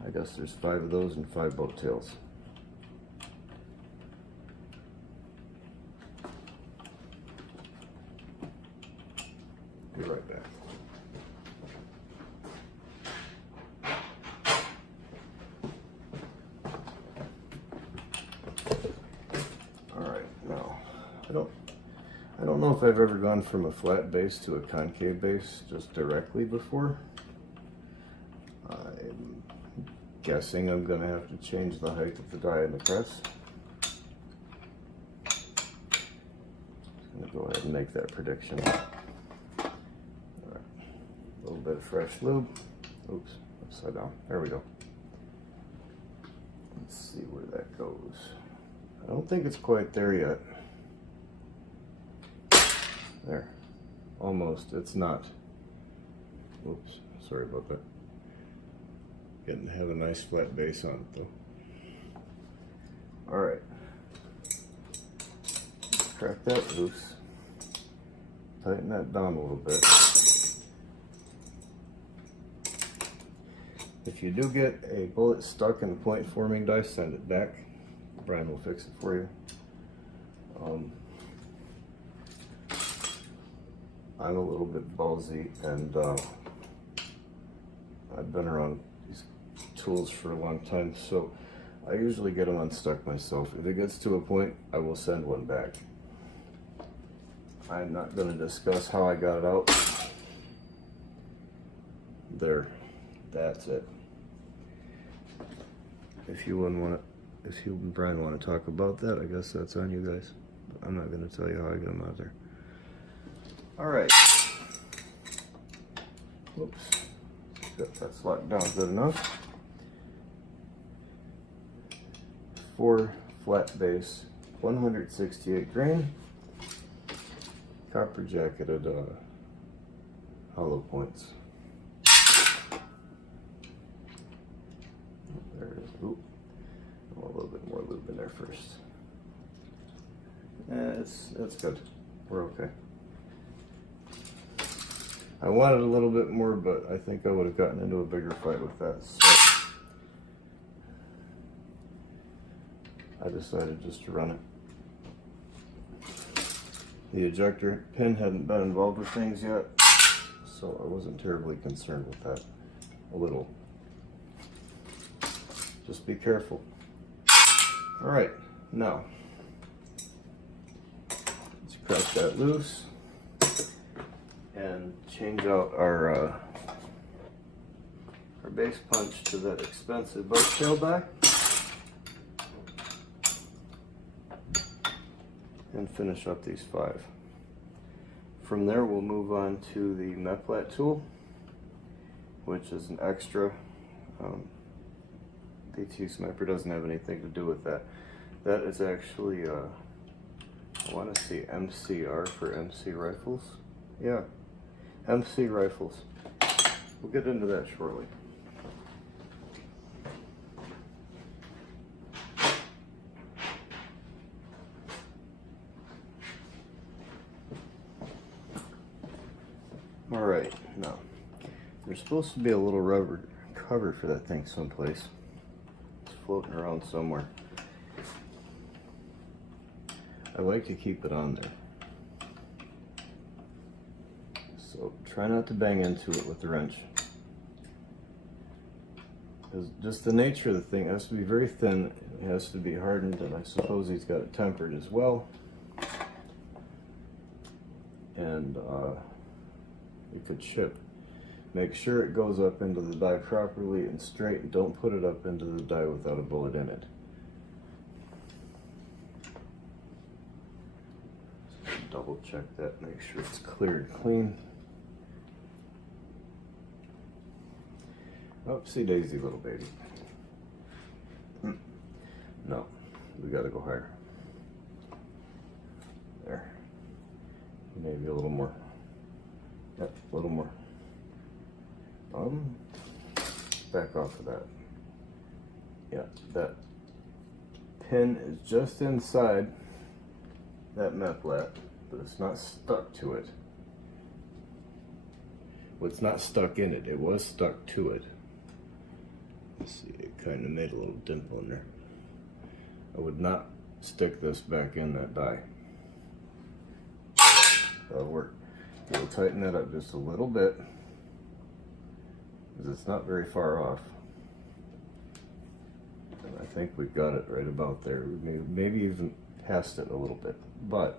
I guess there's 5 of those and 5 boat tails. Be right back. Alright, now I don't know if I've ever gone from a flat base to a concave base just directly before. I'm guessing I'm gonna have to change the height of the die in the press. I'm gonna go ahead and make that prediction. A little bit of fresh lube. Oops, upside down. There we go. Let's see where that goes. I don't think it's quite there yet. There. Almost. It's not. Oops, sorry about that. Getting to have a nice flat base on it though. Alright. Crack that loose. Tighten that down a little bit. If you do get a bullet stuck in the point forming die, send it back. Brian will fix it for you. I'm a little bit ballsy, and I've been around these tools for a long time, so I usually get them unstuck myself. If it gets to a point, I will send one back. I'm not going to discuss how I got it out. There, that's it. If you wouldn't want to, if you and Brian want to talk about that, I guess that's on you guys. But I'm not going to tell you how I got them out there. All right. Whoops. Got that locked down good enough. 4 flat base, 168 grain, copper jacketed hollow points. There it is. Oop. A little bit more lube in there first. It's good. We're okay. I wanted a little bit more, but I think I would have gotten into a bigger fight with that. So I decided just to run it. The ejector pin hadn't been involved with things yet, so I wasn't terribly concerned with that. A little. Just be careful. All right, now let's crack that loose and change out our base punch to that expensive boat tail die, and finish up these 5. From there, we'll move on to the Meplat tool, which is an extra. DT Sniper doesn't have anything to do with that. That is actually, I want to see MCR for MC rifles. Yeah, MC rifles. We'll get into that shortly. All right, now there's supposed to be a little rubber cover for that thing someplace. It's floating around somewhere. I like to keep it on there. So try not to bang into it with the wrench. Because just the nature of the thing, it has to be very thin, it has to be hardened, and I suppose he's got it tempered as well. And it could chip. Make sure it goes up into the die properly and straight, and don't put it up into the die without a bullet in it. Double check that, make sure it's clear and clean. Oopsie daisy, little baby. No, we gotta go higher. There. Maybe a little more. Yep, a little more. Back off of that. Yeah, that pin is just inside that Meplat, but it's not stuck to it. Well, it's not stuck in it. It was stuck to it. Let's see, it kind of made a little dimple in there. I would not stick this back in that die. That'll work. We'll tighten that up just a little bit, because it's not very far off. And I think we've got it right about there. Maybe even past it a little bit, but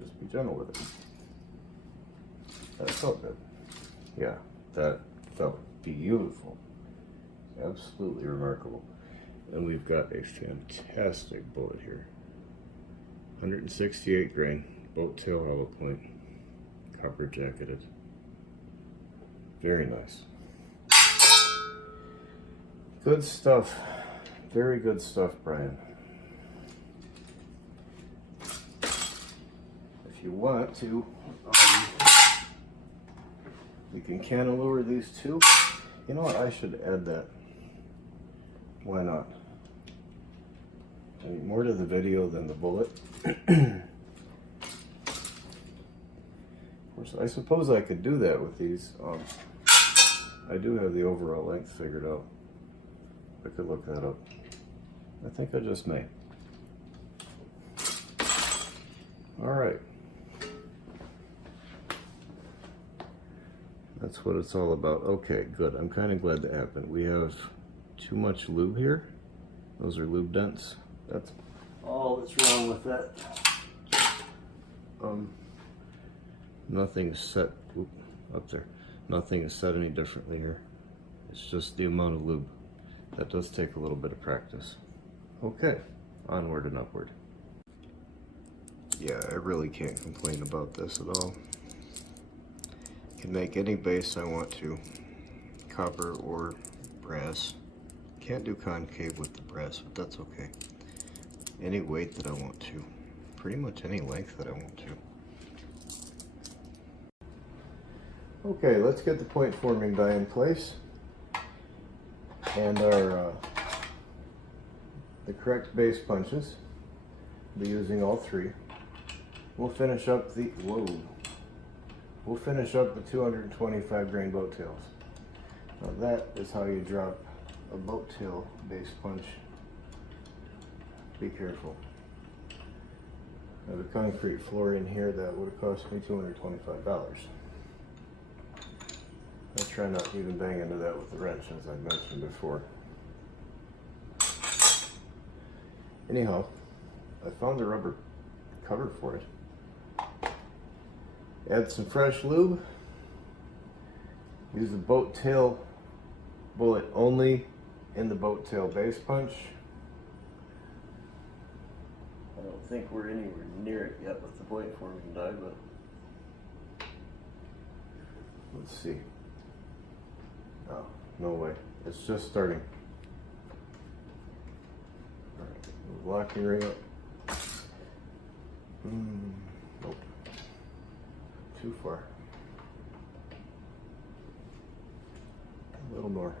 just be gentle with it. That felt good. Yeah, that felt beautiful. Absolutely remarkable. And we've got a fantastic bullet here. 168 grain, boat tail hollow point, copper jacketed. Very nice. Good stuff. Very good stuff, Brian. If you want to, you can cantilever these too. You know what? I should add that. Why not? I mean, more to the video than the bullet. We're 3/4. I suppose I could do that with these. I do have the overall length figured out. I could look that up. I think I just may. All right. That's what it's all about. Okay, good. I'm kind of glad that happened. We have too much lube here. Those are lube dents. That's all that's wrong with that. Nothing is set up there. Nothing is set any differently here. It's just the amount of lube. That does take a little bit of practice. Okay, onward and upward. Yeah, I really can't complain about this at all. Can make any base I want to, copper or brass. Can't do concave with the brass, but that's okay. Any weight that I want to, pretty much any length that I want to. Okay, let's get the point forming die in place and our the correct base punches. We'll be using all three. We'll finish up the We'll finish up the 225 grain boat tails. Now that is how you drop a boat tail base punch. Be careful. I have a concrete floor in here that would have cost me $225. I try not to even bang into that with the wrench, as I mentioned before. Anyhow, I found a rubber cover for it. Add some fresh lube. Use the boat tail bullet only in the boat tail base punch. I don't think we're anywhere near it yet with the point forming die, but let's see. Oh, no way. It's just starting. Alright, locking ring up. Nope. Too far. A little more.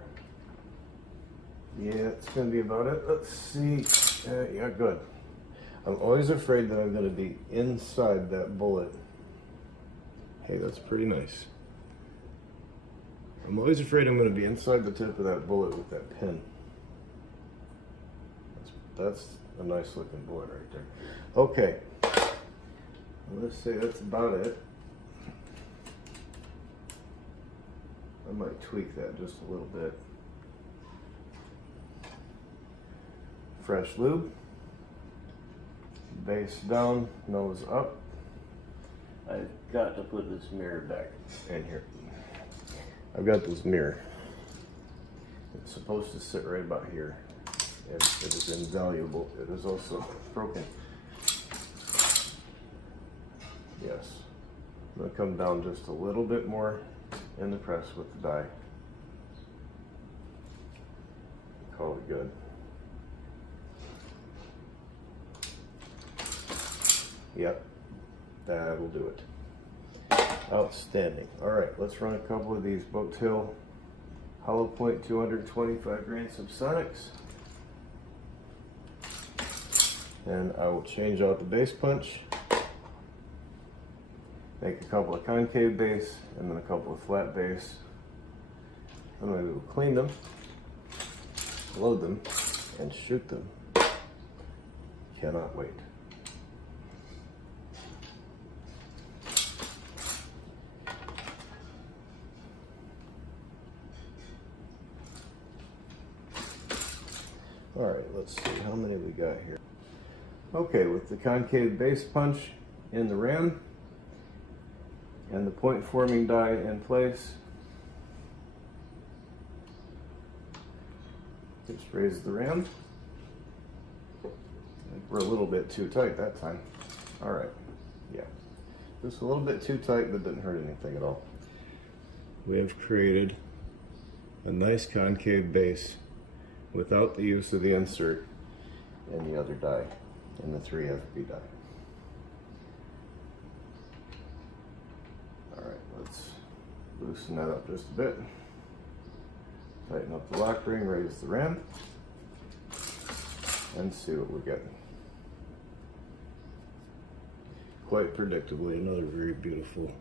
Yeah, it's gonna be about it. Let's see. Yeah, good. I'm always afraid that I'm gonna be inside that bullet. Hey, that's pretty nice. I'm always afraid I'm gonna be inside the tip of that bullet with that pin. That's a nice looking bullet right there. Okay. Let's say that's about it. I might tweak that just a little bit. Fresh lube. Base down, nose up. I've got to put this mirror back in here. I've got this mirror. It's supposed to sit right about here. And it is invaluable. It is also broken. Yes. I'm going to come down just a little bit more in the press with the die. Call it good. Yep, that'll do it. Outstanding. All right, let's run a couple of these boat tail hollow point 225 grain subsonics. And I will change out the base punch. Make a couple of concave base and then a couple of flat base. I'm going to clean them, load them, and shoot them. Cannot wait. All right, let's see how many we got here. Okay, with the concave base punch in the ram and the point forming die in place, just raise the ram. We're a little bit too tight that time. All right, yeah, just a little bit too tight, but didn't hurt anything at all. We have created a nice concave base without the use of the insert in the other die, in the 3FB die. All right, let's loosen that up just a bit. Tighten up the lock ring, raise the ram, and see what we're getting. Quite predictably, another very beautiful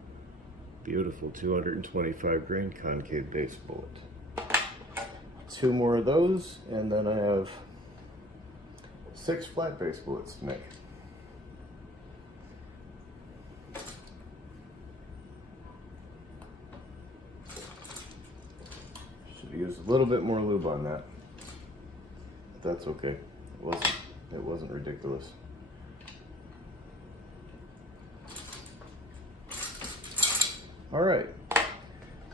Beautiful 225 grain concave base bullet. 2 more of those, and then I have 6 flat base bullets to make. Should have used a little bit more lube on that. But that's okay. It wasn't ridiculous. All right,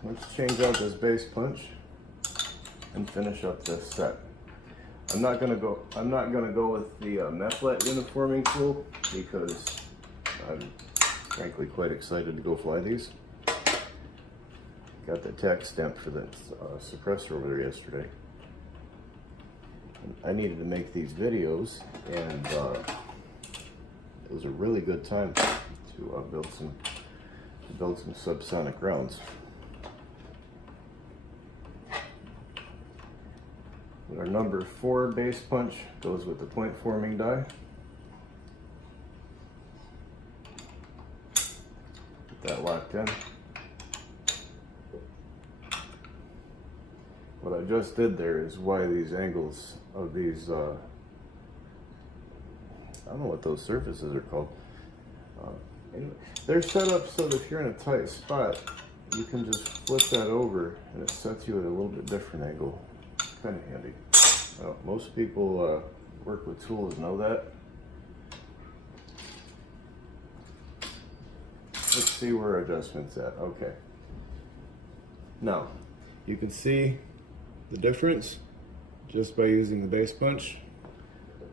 let's change out this base punch and finish up this set. I'm not gonna go with the Meplet uniforming tool because I'm frankly quite excited to go fly these. Got the tax stamp for the suppressor over there yesterday. I needed to make these videos, and it was a really good time to build some subsonic rounds. Our number 4 base punch goes with the point forming die. Get that locked in. What I just did there is why these angles of these, I don't know what those surfaces are called. Anyway, they're set up so that if you're in a tight spot, you can just flip that over and it sets you at a little bit different angle. Kind of handy. Most people work with tools know that. Let's see where our adjustment's at. Okay. Now, you can see the difference just by using the base punch.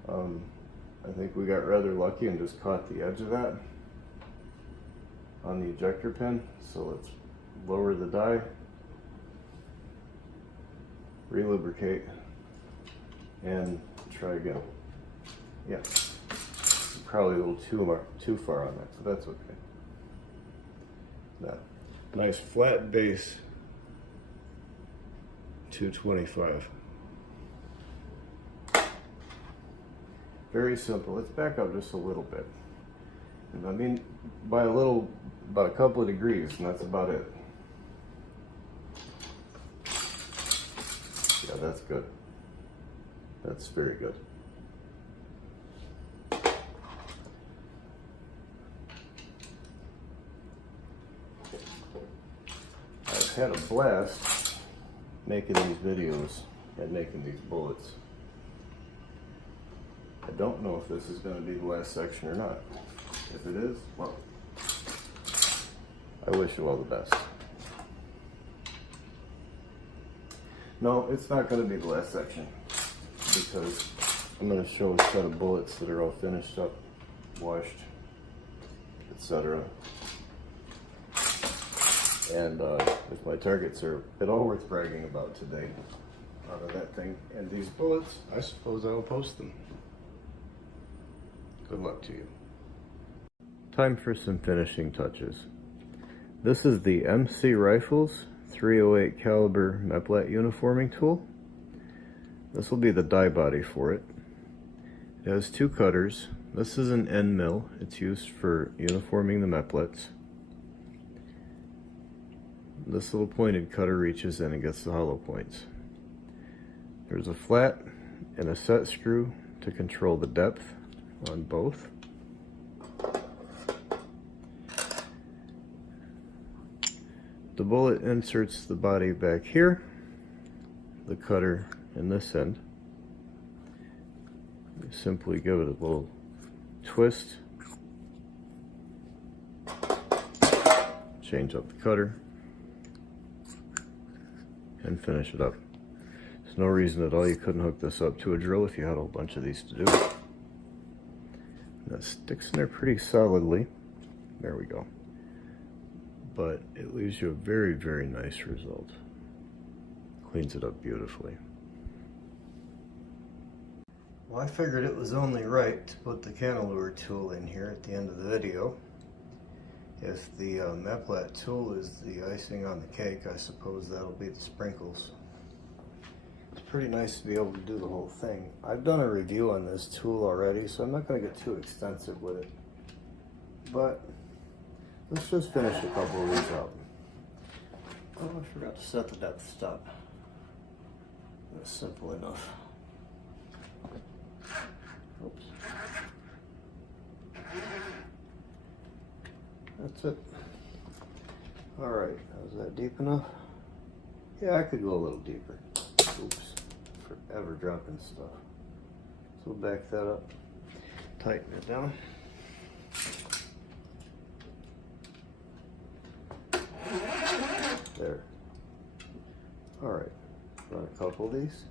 I think we got rather lucky and just caught the edge of that on the ejector pin. So let's lower the die, relubricate, and try again. Yeah, probably a little too far on that, but that's okay. Now, nice flat base 225. Very simple. Let's back up just a little bit. And I mean, by a little, about a couple of degrees, and that's about it. Yeah, that's good. That's very good. I've had a blast making these videos and making these bullets. I don't know if this is going to be the last section or not. If it is, well, I wish you all the best. No, it's not going to be the last section because I'm going to show a set of bullets that are all finished up, washed, etc. And if my targets are at all worth bragging about today out of that thing, and these bullets, I suppose I will post them. Good luck to you. Time for some finishing touches. This is the MC Rifles 308 caliber Meplet uniforming tool. This will be the die body for it. It has 2 cutters. This is an end mill. It's used for uniforming the Meplets. This little pointed cutter reaches in and gets the hollow points. There's a flat and a set screw to control the depth on both. The bullet inserts the body back here, the cutter in this end. You simply give it a little twist, change up the cutter, and finish it up. There's no reason at all you couldn't hook this up to a drill if you had a whole bunch of these to do. That sticks in there pretty solidly. There we go. But it leaves you a very, very nice result. Cleans it up beautifully. Well, I figured it was only right to put the cantilever tool in here at the end of the video. If the Meplet tool is the icing on the cake, I suppose that'll be the sprinkles. It's pretty nice to be able to do the whole thing. I've done a review on this tool already, so I'm not going to get too extensive with it. But let's just finish a couple of these up. Oh, I forgot to set the depth stop. That's simple enough. Oops. That's it. Alright, was that deep enough? Yeah, I could go a little deeper. Oops. Forever dropping stuff. So back that up. Tighten it down. There. Alright. Run a couple of these.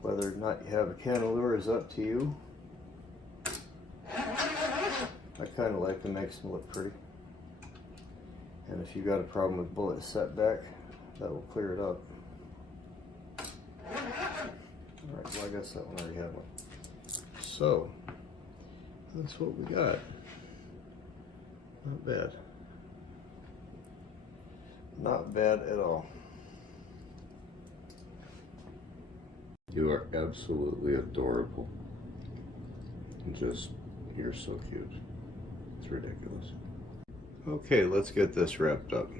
Whether or not you have a cantilever is up to you. I kind of like to make them look pretty. And if you got a problem with bullet setback, that will clear it up. Alright, well I guess that one already had one. So, that's what we got. Not bad. Not bad at all. You are absolutely adorable. Just, you're so cute. It's ridiculous. Okay, let's get this wrapped up.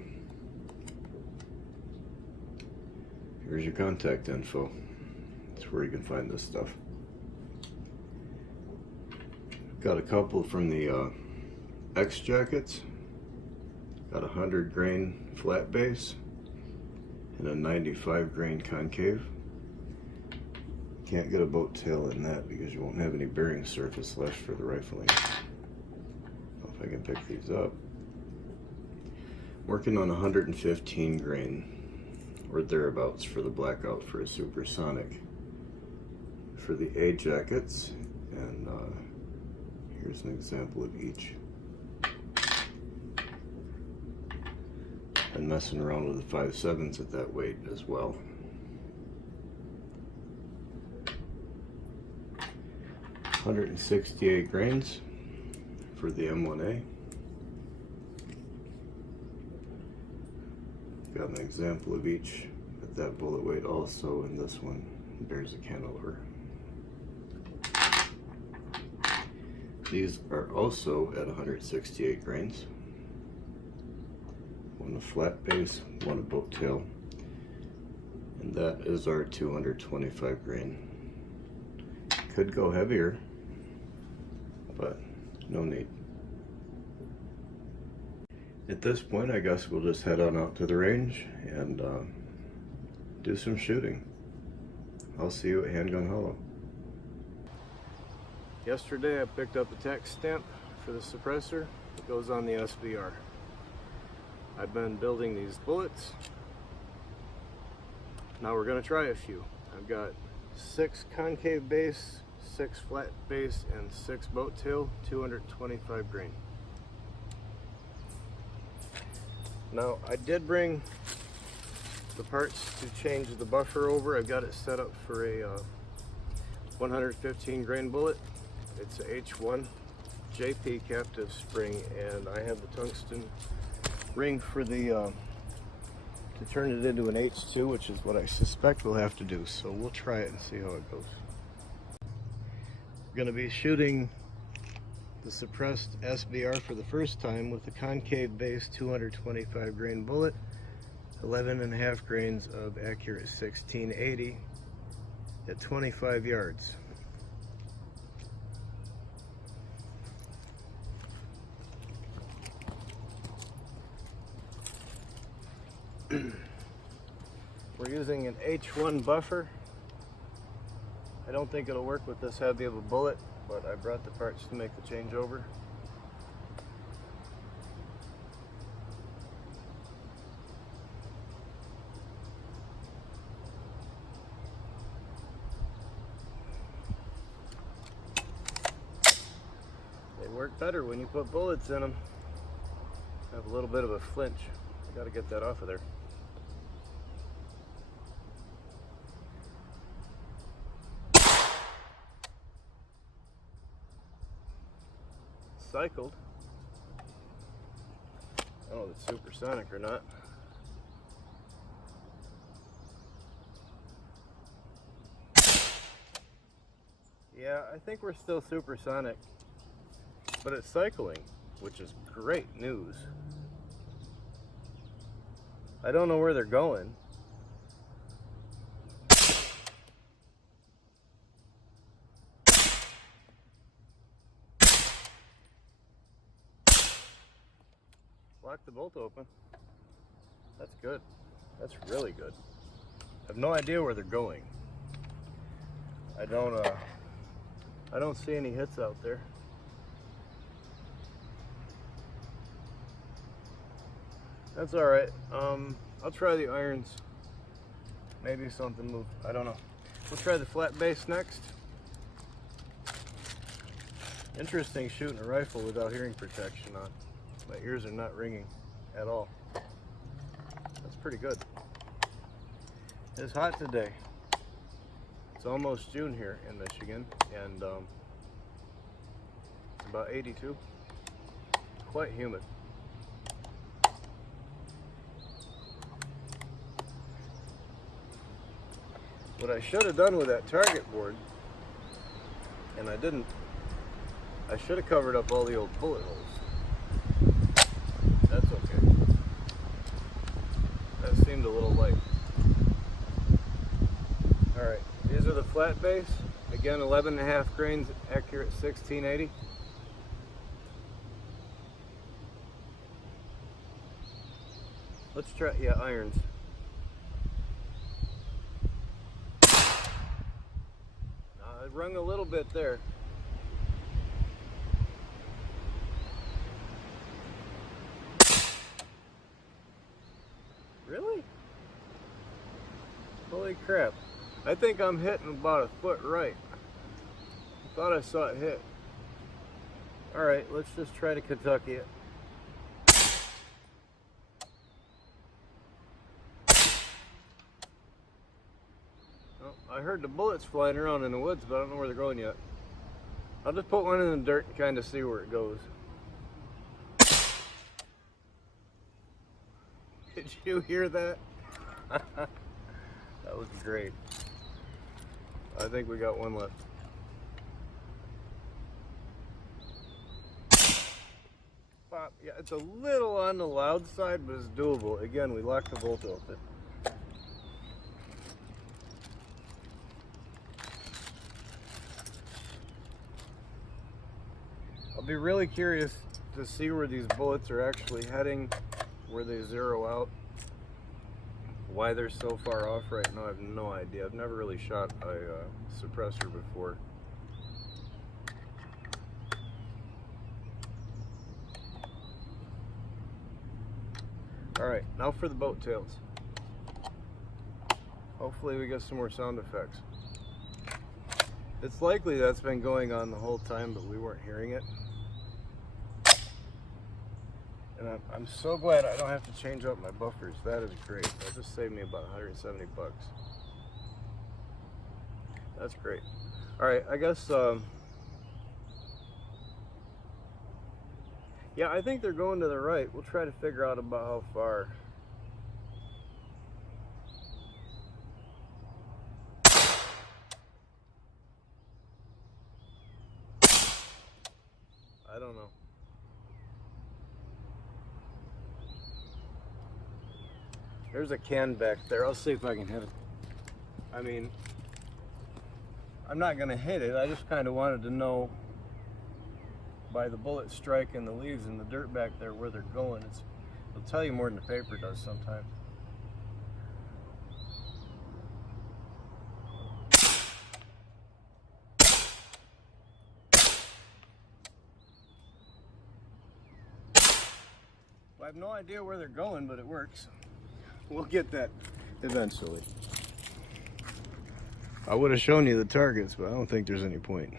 Here's your contact info. That's where you can find this stuff. Got a couple from the X jackets. Got a 100 grain flat base and a 95 grain concave. Can't get a boat tail in that because you won't have any bearing surface left for the rifling. If I can pick these up. Working on 115 grain or thereabouts for the blackout for a supersonic for the A jackets, and here's an example of each. And messing around with the 5.7s at that weight as well. $168 grains for the M1A. Got an example of each at that bullet weight also, and this one bears a cantilever. These are also at 168 grains. One a flat base, one a boat tail, and that is our 225 grain. Could go heavier, but no need. At this point, I guess we'll just head on out to the range and do some shooting. I'll see you at Handgun Hollow. Yesterday I picked up a tax stamp for the suppressor that goes on the SBR. I've been building these bullets. Now we're going to try a few. I've got 6 concave base, 6 flat base, and 6 boat tail, 225 grain. Now I did bring the parts to change the buffer over. I've got it set up for a 115 grain bullet. It's a H1 JP captive spring, and I have the tungsten ring for the to turn it into an H2, which is what I suspect we'll have to do. So we'll try it and see how it goes. We're going to be shooting the suppressed SBR for the first time with a concave base 225 grain bullet, 11.5 grains of accurate 1680 at 25 yards. We're using an H1 buffer. I don't think it'll work with this heavy of a bullet, but I brought the parts to make the changeover. They work better when you put bullets in them. I have a little bit of a flinch. I gotta get that off of there. Cycled. I don't know if it's supersonic or not. Yeah, I think we're still supersonic, but it's cycling, which is great news. I don't know where they're going. Lock the bolt open. That's good. That's really good. I have no idea where they're going. I don't see any hits out there. That's all right. I'll try the irons. Maybe something moved. I don't know. We'll try the flat base next. Interesting shooting a rifle without hearing protection on. My ears are not ringing at all. That's pretty good. It's hot today. It's almost June here in Michigan, and it's about 82. Quite humid. What I should have done with that target board, and I didn't, I should have covered up all the old bullet holes. That's okay. That seemed a little light. Alright, these are the flat base. Again, 11.5 grains, accurate 1680. Let's try, yeah, irons. It rung a little bit there. Really? Holy crap. I think I'm hitting about a foot right. I thought I saw it hit. Alright, let's just try to Kentucky it. Oh, I heard the bullets flying around in the woods, but I don't know where they're going yet. I'll just put one in the dirt and kind of see where it goes. Did you hear that? That was great. I think we got one left. Pop. Yeah, it's a little on the loud side, but it's doable. Again, we locked the bolt open. I'll be really curious to see where these bullets are actually heading, where they zero out. Why they're so far off right now, I have no idea. I've never really shot a suppressor before. Alright, now for the boat tails. Hopefully we get some more sound effects. It's likely that's been going on the whole time, but we weren't hearing it. And I'm so glad I don't have to change up my buffers. That is great. That just saved me about 170 bucks. That's great. All right, I guess, yeah, I think they're going to the right. We'll try to figure out about how far. I don't know. There's a can back there. I'll see if I can hit it. I mean, I'm not going to hit it. I just kind of wanted to know by the bullet striking the leaves and the dirt back there where they're going. It'll tell you more than the paper does sometimes. Well, I have no idea where they're going, but it works. We'll get that eventually. I would have shown you the targets, but I don't think there's any point.